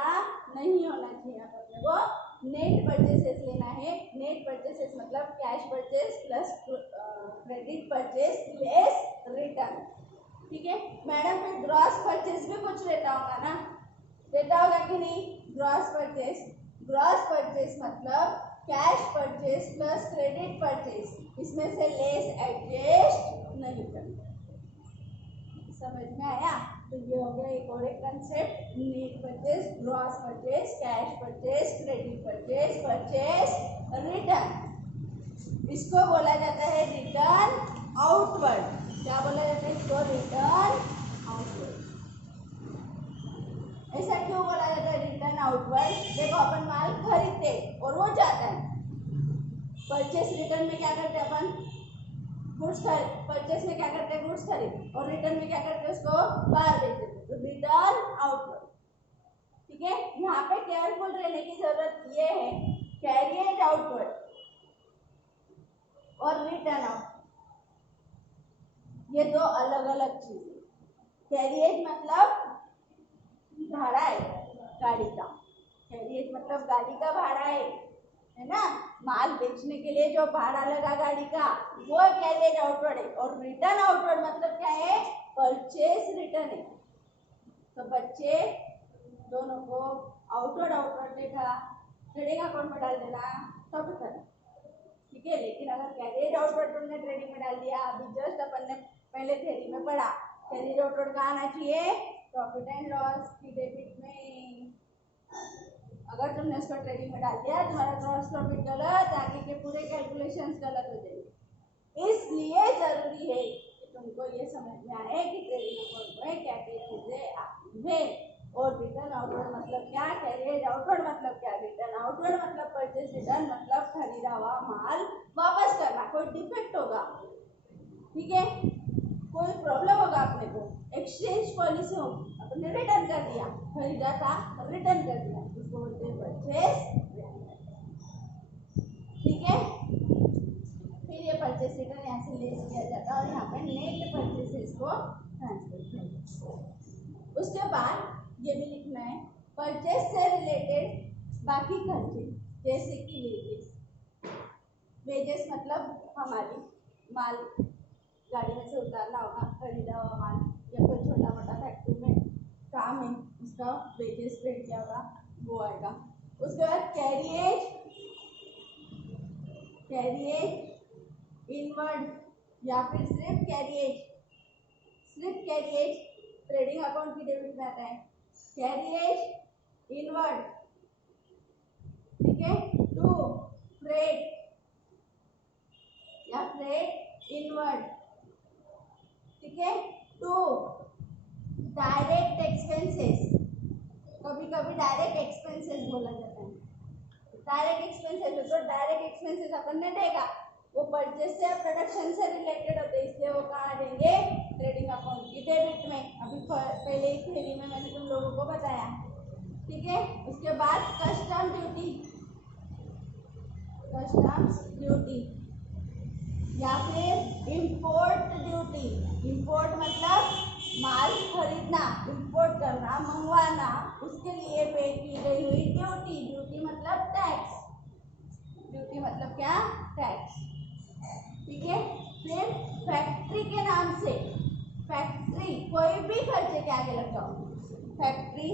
नहीं होना चाहिए। यहाँ पर वो नेट परचेसेस लेना है। नेट परचेसेस मतलब cash purchase plus credit purchase less return. ठीक है मैडम, फिर ग्रॉस परचेस भी कुछ लेता होगा ना, देता होगा कि नहीं। ग्रॉस परचेस, ग्रॉस परचेस मतलब cash purchase plus credit purchase, इसमें से लेस एडजस्ट नहीं करना। समझ में आया? तो ये हो गया एक और एक concept, net purchase, gross purchase, cash purchase, credit purchase, purchase return. इसको बोला जाता है रिटर्न आउटवर्ड। क्या बोला जाता है इसको? Return outward. ऐसा क्यों बोला जाता है रिटर्न आउटवर्ड? देखो अपन माल खरीदते और वो जाता है, परचेस रिटर्न में क्या करते हैं अपन? गुड्स खरीद, परचेस में क्या करते हैं? गुड्स खरीद, और रिटर्न में क्या करते हैं? उसको बाहर बेच देते हैं। तो रिटर्न आउटवर्ड। ठीक है, यहाँ पे केयरफुल रहने की जरूरत ये है, कैरियज आउटवर्ड और रिटर्न आउटवर्ड ये दो अलग अलग चीजें। कैरियज मतलब भाड़ा है गाड़ी का, कैरियज मतलब गाड़ी का भाड़ा है ना, माल बेचने के लिए जो भाड़ा लगा गाड़ी का वो कैरियज आउटवर्ड है। और रिटर्न आउटवर्ड मतलब क्या है? परचेस रिटर्न है। तो बच्चे दोनों को आउटवर्ड आउटवर्ड देखा, ट्रेडिंग अकाउंट में डाल देना सब करना। ठीक है, लेकिन अगर कैरियज आउटवर्ड तुमने ट्रेडिंग में डाल दिया, अभी जस्ट अपन ने पहले थ्योरी में पढ़ा, कैरियज आउटवर्ड कहाँ आना चाहिए? प्रॉफिट एंड लॉस की डेबिट में। अगर तुमने उसको ट्रेडिंग में डाल दिया तुम्हारा ग्रॉस प्रॉफिट गलत, आगे के पूरे कैलकुलेशंस गलत हो जाएंगे। इसलिए जरूरी है कि तुमको ये समझ में आए कि ट्रेडिंग अकाउंट में क्या क्या चीजें आती है। और रिटर्न आउटवर्ड मतलब क्या, कैरियज आउटवर्ड मतलब क्या, रिटर्न आउटवर्ड मतलब परचेस रिटर्न मतलब खरीदा हुआ माल वापस करना। कोई डिफेक्ट होगा, ठीक है, कोई प्रॉब्लम होगा अपने को, एक्सचेंज पॉलिसी होगी, अपने रिटर्न कर दिया, खरीदा था रिटर्न कर दिया, उसको बोलते हैं परचेस। ठीक है, फिर ये परचेस रिटर्न यहाँ से लेस किया जाता है और यहाँ पे नेट परचेस परचेज से रिलेटेड बाकी खर्चे जैसे कि वेजेस। वेजेस मतलब हमारी माल गाड़ी में से उतारना होगा, खरीदा हुआ माल या कोई छोटा मोटा फैक्ट्री में काम है, उसका वेजेस पेड क्या होगा वो आएगा। उसके बाद कैरिएज, कैरिएज इनवर्ड या फिर सिर्फ कैरिएज, सिर्फ कैरिएज ट्रेडिंग अकाउंट की डेबिट में आता है। कैरिएज इनवर्ड, ठीक है। टू फ्रेट या फ्रेट इनवर्ड, ठीक है। टू डायरेक्ट एक्सपेंसेस, कभी कभी डायरेक्ट एक्सपेंसेस बोला जाता है। डायरेक्ट एक्सपेंसेस तो डायरेक्ट एक्सपेंसेस अपन ने देगा वो परचेज से प्रोडक्शन से रिलेटेड होते हैं, इसलिए वो कहाँ देंगे ट्रेडिंग अकाउंट की डेबिट में। अभी पहले एक थ्योरी में मैंने तुम लोगों को बताया, ठीक है। उसके बाद कस्टम ड्यूटी, कस्टम्स ड्यूटी या फिर इंपोर्ट ड्यूटी। इंपोर्ट मतलब माल खरीदना, इंपोर्ट करना, मंगवाना, उसके लिए पे की गई हुई ड्यूटी। ड्यूटी मतलब टैक्स, ड्यूटी मतलब क्या टैक्स, ठीक है। फिर फैक्ट्री के नाम से, फैक्ट्री कोई भी खर्चे के आगे लग जाओ, factory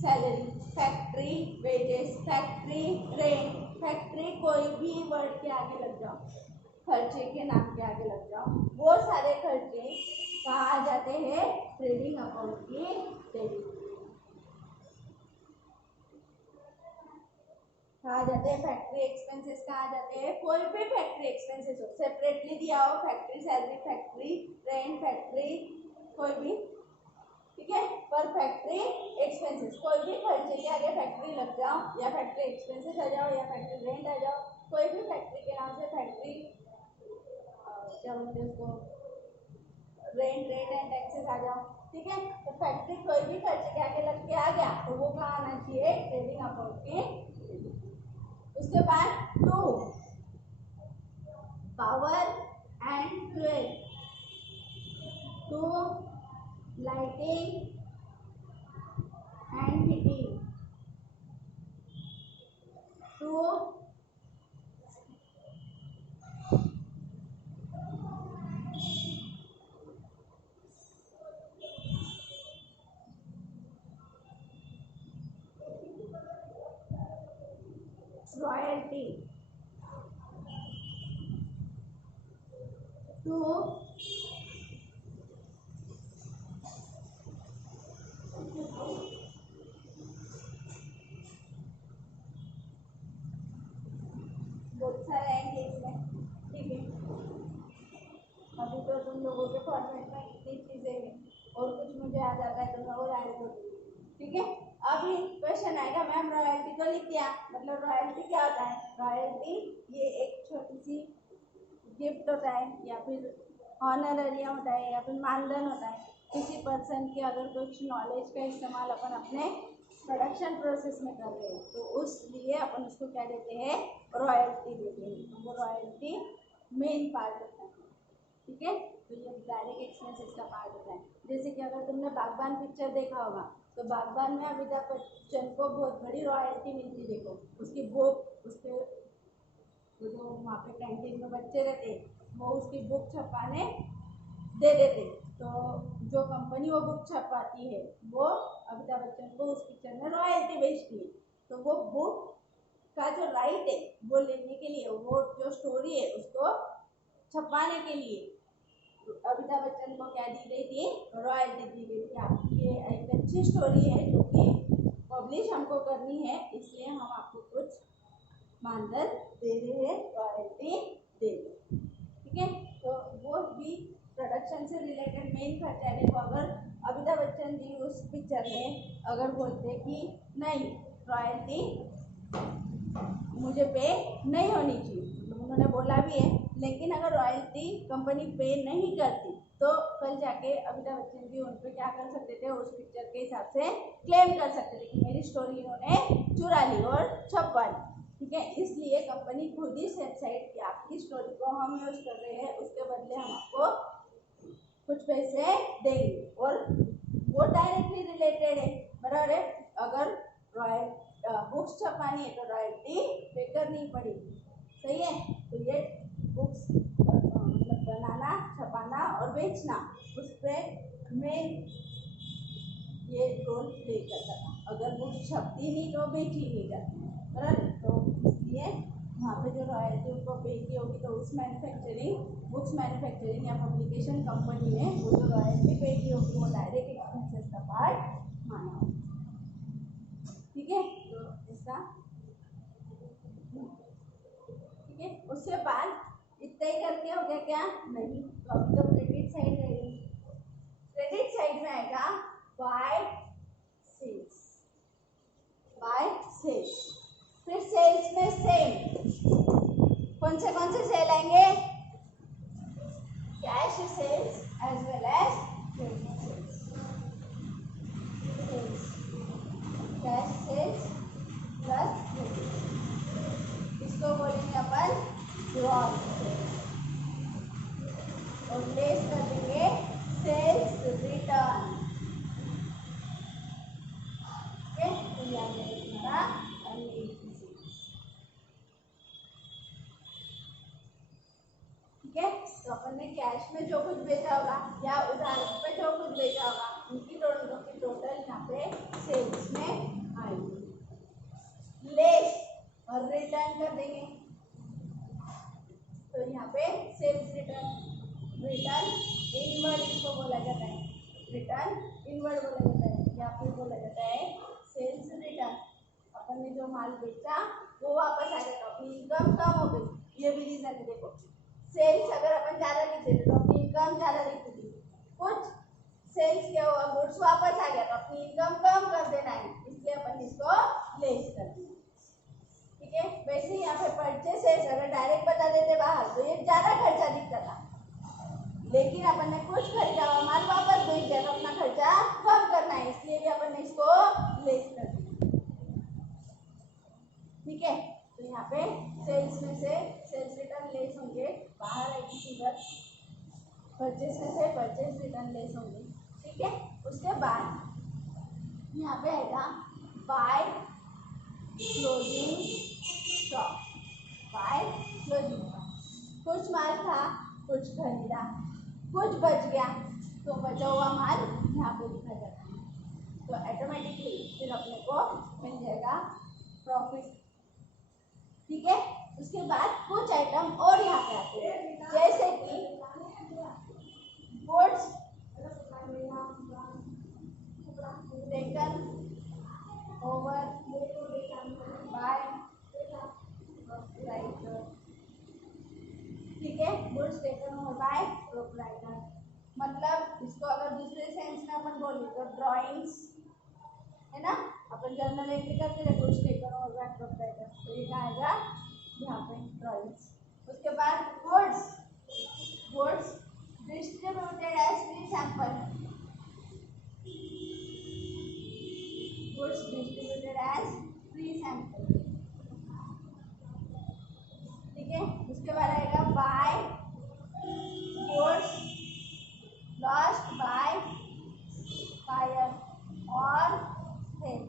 salary, factory wages, factory rent, factory कोई भी वर्ड के आगे लग जाओ, खर्चे के नाम के आगे लग जाओ, वो सारे खर्चे कहाँ आ जाते हैं ट्रेडिंग अकाउंट की डेबिट। कहाँ जाते हैं फैक्ट्री एक्सपेंसेस, कहाँ जाते हैं कोई भी फैक्ट्री एक्सपेंसेस हो, सेपरेटली दिया हो, factory salary, factory rent, factory कोई भी, ठीक है। पर फैक्ट्री एक्सपेंसेस कोई भी खर्चे के आगे फैक्ट्री लग जाओ या फैक्ट्री एक्सपेंसेस आ जाओ या फैक्ट्री रेंट आ जाओ, कोई भी फैक्ट्री के नाम से फैक्ट्री क्या बोलते हैं उसको रेंट एंड टैक्सेस आ जाओ, ठीक है। तो फैक्ट्री कोई भी खर्चे के आगे लग के आ गया तो वो कहाँ आना चाहिए ट्रेडिंग अकाउंट के। उसके बाद to power and fuel, to lighting and heating, to royalty, to बहुत सारे आएंगे इसमें, ठीक है। अभी तो तुम लोगों के फॉर्मेट में इतनी चीजें हैं और कुछ मुझे आ जाता है तो मैं और ऐड कर दूंगी, ठीक है। अभी क्वेश्चन आएगा मैम रॉयल्टी को लिख दिया, मतलब रॉयल्टी क्या होता है। रॉयल्टी ये एक छोटी सी गिफ्ट होता है या फिर ऑनरेरियम होता है या फिर मानधन होता है किसी पर्सन की, अगर कुछ नॉलेज का इस्तेमाल अपन अपने प्रोडक्शन प्रोसेस में कर रहे हैं तो उस लिए अपन उसको क्या देते हैं रॉयल्टी देते हैं। तो वो रॉयल्टी मेन पार्ट होता है, ठीक है। तो ये डायरेक्ट एक्सपेंसेस का पार्ट होता है। जैसे कि अगर तुमने बागबान पिक्चर देखा होगा तो बागबान में अमिताभ बच्चन को बहुत बड़ी रॉयल्टी मिलती, देखो उसकी बुक, उसके जो वहाँ पे कैंटीन में बच्चे रहते वो उसकी बुक छपाने दे देते, तो जो कंपनी वो बुक छपाती है वो अमिताभ बच्चन को उस पिक्चर में रॉयल्टी बेचती है। तो वो बुक का जो राइट है वो लेने के लिए, वो जो स्टोरी है उसको छपाने के लिए अमिताभ बच्चन को क्या दी गई थी रॉयल्टी दी गई थी। आपकी ये एक अच्छी स्टोरी है जो कि पब्लिश हमको करनी है, इसलिए हम आपको कुछ मानधन दे रहे हैं, रॉयल्टी दे रहे, ठीक है। तो वो भी प्रोडक्शन से रिलेटेड मेन खर्चा है। देखो अगर अमिताभ बच्चन जी उस पिक्चर में अगर बोलते कि नहीं रॉयल्टी मुझे पे नहीं होनी चाहिए, मतलब उन्होंने बोला भी है, लेकिन अगर रॉयल्टी कंपनी पे नहीं करती तो कल जाके अमिताभ बच्चन जी उन पर क्या कर सकते थे, उस पिक्चर के हिसाब से क्लेम कर सकते थे कि मेरी स्टोरी इन्होंने चुरा ली और छपवा ली, ठीक है। इसलिए कंपनी खुद ही सेट कि आपकी स्टोरी को हम यूज कर रहे हैं, उसके बदले हम आपको कुछ पैसे देंगे और वो डायरेक्टली रिलेटेड है, बराबर है। अगर बुक्स छपानी है तो रॉयल्टी पे करनी पड़ेगी, सही है। तो ये बुक्स मतलब बनाना, छपाना और बेचना, उस पर मेन ये रोल प्ले करता था। अगर बुक्स छपती नहीं तो बेची नहीं जाती, बराबर। तो इसलिए वहाँ पे जो रॉयल्टी उनको पे की होगी तो उस बुक्स मैन्युफैक्चरिंग या पब्लिकेशन कंपनी ने वो जो रॉयल्टी पे की होगी वो डायरेक्ट एक्सपेंसेस का पार्ट माना होगा, ठीक है। तो ऐसा, ठीक है। उसके बाद इतना ही करके हो गया क्या? नहीं। तो अभी तो क्रेडिट साइड रहेगी। क्रेडिट साइड में आएगा बाय सेल्स, बाय सेल्स। फिर सेल्स में सेम कौन से सेल आएंगे? Cash sales as well as credit sales. Cash sales plus credit, इसको बोलेंगे अपन ग्रॉस सेल्स, और प्लेस कर देंगे सेल्स रिटर्न। ठीक है। तो अपन ने कैश में जो कुछ बेचा होगा या उधार पे जो कुछ बेचा होगा उनकी टोटल यहाँ पे सेल्स में आएगी, लेस और रिटर्न कर देंगे। तो यहाँ पे सेल्स रिटर्न इनवर्ड इसको बोला जाता है, रिटर्न इनवर्ड बोला जाता है, या फिर बोला जाता है सेल्स रिटर्न। अपन ने जो माल बेचा वो वापस आ गया, अपनी इनकम कम हो गई, ये भी रीजन है। देखो सेल्स अगर अपन ज़्यादा लिख देते तो अपनी इनकम ज़्यादा लिखती थी, कुछ सेल्स क्या हुआ, गुड्स वापस आ गया तो अपनी इनकम कम कर देना है, इसलिए अपन इसको लेस कर दिया, ठीक है। वैसे ही यहाँ पे परचेसेस अगर डायरेक्ट बता देते बाहर तो ये ज़्यादा खर्चा दिखता था, लेकिन अपन ने कुछ खर्चा हुआ माल वापस भेज दिया तो अपना खर्चा कम करना है, इसलिए भी अपन ने इसको लेस कर दिया, ठीक है। तो यहाँ पे सेल्स में से सेल्स रिटर्न लेस होंगे, बाहर आएगी फिगर, परचेस में से परचेस रिटर्न लेस होंगे, ठीक है। उसके बाद यहाँ पे आएगा by closing stock, by closing stock. कुछ माल था, कुछ खरीदा, कुछ बच गया, तो बचा हुआ माल यहाँ पे लिखा जाता है, तो ऑटोमेटिकली फिर अपने को मिल जाएगा प्रॉफिट, ठीक है। उसके बाद कुछ आइटम और यहाँ पे आते हैं, जैसे कि goods taken over by proprietor, ठीक है। Goods taken over by proprietor मतलब इसको अगर दूसरे सेंस में अपन बोले तो ड्राइंग्स है ना, अपन जर्नल एंट्री करते हैं goods taken over by proprietor, तो ये कहाँ आएगा यहाँ पे ड्राइंग्स। उसके बाद goods distributed as free sample, goods distributed as free sample, ठीक है। उसके बाद आएगा by goods lost by fire और theft,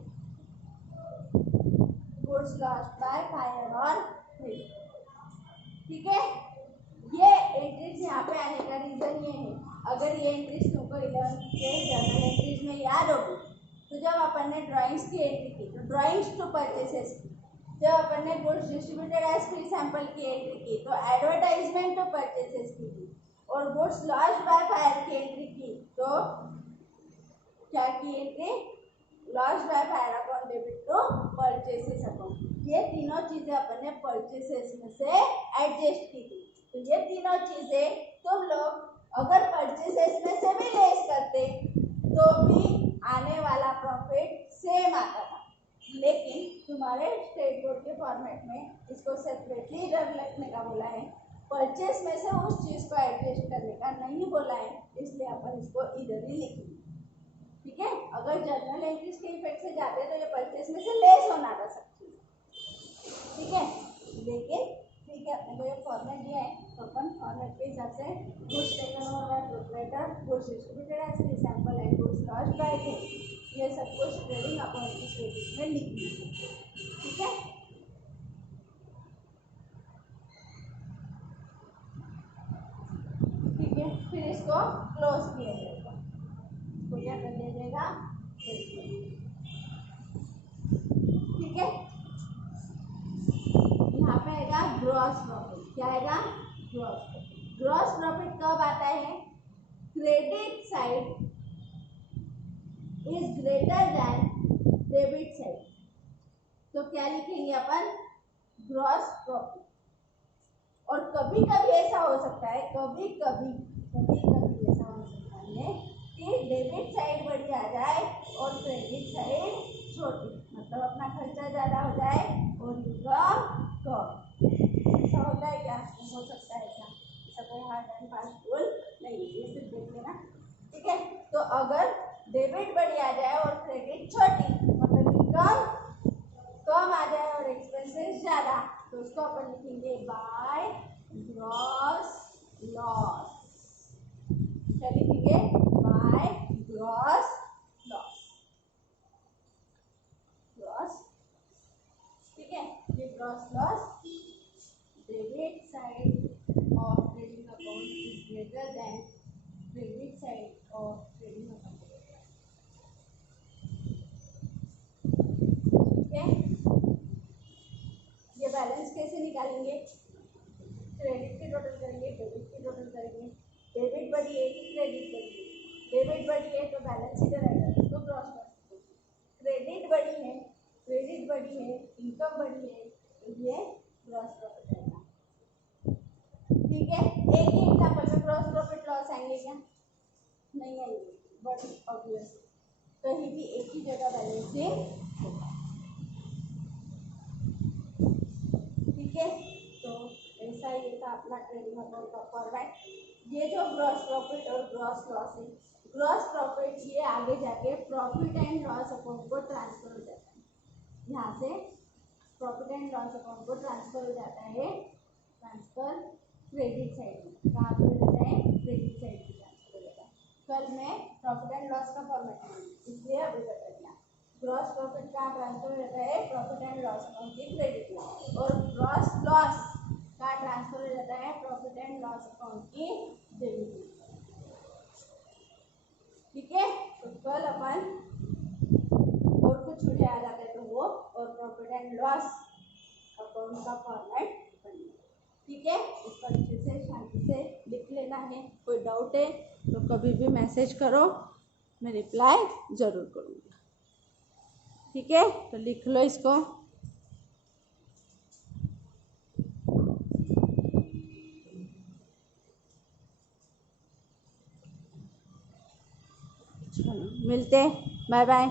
goods lost by fire और थिफ, ठीक है। ये एंट्रीज यहाँ पे आने का रीजन ये है, अगर ये एंट्रीज तुमको 11th के जर्नल एंट्रीज में याद होगी तो जब अपन ने ड्राइंग्स की एंट्री की तो ड्राइंग्स टू परचेसेस की, जब अपन ने goods distributed as free sample की एंट्री की तो एडवर्टाइजमेंट टू परचेसेस की थी, और गुड्स लॉस्ट बाय फायर की एंट्री की तो क्या की entry, lost by fire account debit to purchases account. ये तीनों चीजें अपन ने परचेसेस में से एडजस्ट की थी, तो ये तीनों चीजें तुम लोग अगर परचेसेस में से भी लेस करते तो भी आने वाला प्रॉफिट सेम आता था, लेकिन तुम्हारे स्टेट बोर्ड के फॉर्मेट में इसको सेपरेटली रखने का बोला है, परचेस में से उस चीज को एडजस्ट करने का नहीं बोला है, इसलिए अपन इसको इधर ही लिखेंगे, ठीक है। अगर जर्नल एंट्रीज के इफेक्ट से जाते तो ये परचेस में से लेस होना था सब चीज, ठीक है। लेकिन ठीक है, अपने को ये फॉर्मेट दिया है तो अपन फॉर्मेट के हिसाब से goods taken over by proprietor, goods distributed as free sample and goods lost by thief, ये सब कुछ ट्रेडिंग अकाउंट की स्टेटमेंट में लिख दीजिए, ठीक है। इसको क्लोज किया जाएगा, इसको क्या कर दिया जाएगा, ठीक है। यहाँ पे आएगा ग्रॉस प्रॉफिट, क्या आएगा, ग्रॉस प्रॉफिट। ग्रॉस प्रॉफिट कब आता है, credit side is greater than debit side. तो क्या लिखेंगे अपन, ग्रॉस प्रॉफिट। और कभी कभी ऐसा हो सकता है, कभी कभी ऐसा हो सकता है कि डेबिट साइड बड़ी आ जाए और क्रेडिट साइड छोटी, मतलब अपना खर्चा ज़्यादा हो जाए और इनकम कम। ऐसा होता है क्या, हो सकता है क्या, ऐसा कोई हार्ड एंड फास्ट रूल नहीं है, ये सिर्फ देख लेना, ठीक है। तो अगर डेबिट बड़ी आ जाए और क्रेडिट छोटी, मतलब इनकम कम आ जाए और एक्सपेंसेस ज़्यादा, तो उसको अपन लिखेंगे बाय ग्रॉस लॉस। क्या लिखेंगे, बाय ग्रॉस लॉस, ग्रॉस, ठीक है। ये gross loss, debit side of trading account is greater than credit side of trading account, ठीक है। ये बैलेंस कैसे निकालेंगे, क्रेडिट की टोटल करेंगे, डेबिट की टोटल करेंगे, डेबिट बढ़ी है कि क्रेडिट बढ़ी है, डेबिट बढ़ी है तो बैलेंस इधर आएगा, तो ग्रॉस लॉस, क्रेडिट बढ़ी है, इनकम बढ़ी है, तो ये ग्रॉस प्रॉफिट आएगा, ठीक है। एक ही एग्जांपल में ग्रॉस प्रॉफिट लॉस आएंगे क्या, नहीं आएंगे, बट ऑब्वियस कहीं भी एक ही जगह बैलेंसिंग होगा, ठीक है। तो ऐसा ये था अपना ट्रेडिंग अकाउंट का फॉर्मेट। ये जो ग्रॉस प्रॉफिट और ग्रॉस लॉस है, ग्रॉस प्रॉफिट ये आगे जाके प्रॉफिट एंड लॉस अकाउंट को ट्रांसफर हो जाता है, यहाँ से प्रॉफिट एंड लॉस अकाउंट को ट्रांसफर हो जाता है, ट्रांसफर क्रेडिट साइड में, कहाँ पे हो जाता है, क्रेडिट साइड में ट्रांसफर हो जाता है। कल मैं प्रॉफिट एंड लॉस का फॉर्मेट है, इसलिए अभी बता दिया। ग्रॉस प्रॉफिट कहाँ ट्रांसफर हो जाता है, प्रॉफिट एंड लॉस अकाउंट की क्रेडिट में, और ग्रॉस लॉस कहाँ ट्रांसफर हो जाता है, प्रॉफिट एंड लॉस अकाउंट की डेबिट में, ठीक है। तो कल अपन और कुछ वीडियो आ जाता है तो वो और प्रॉफिट एंड लॉस अकाउंट का फॉर्मेट बनेगा, ठीक है। इसको अच्छे से शांति से लिख लेना है, कोई डाउट है तो कभी भी मैसेज करो, मैं रिप्लाई ज़रूर करूँगी, ठीक है। तो लिख लो इसको, मिलते, बाय बाय।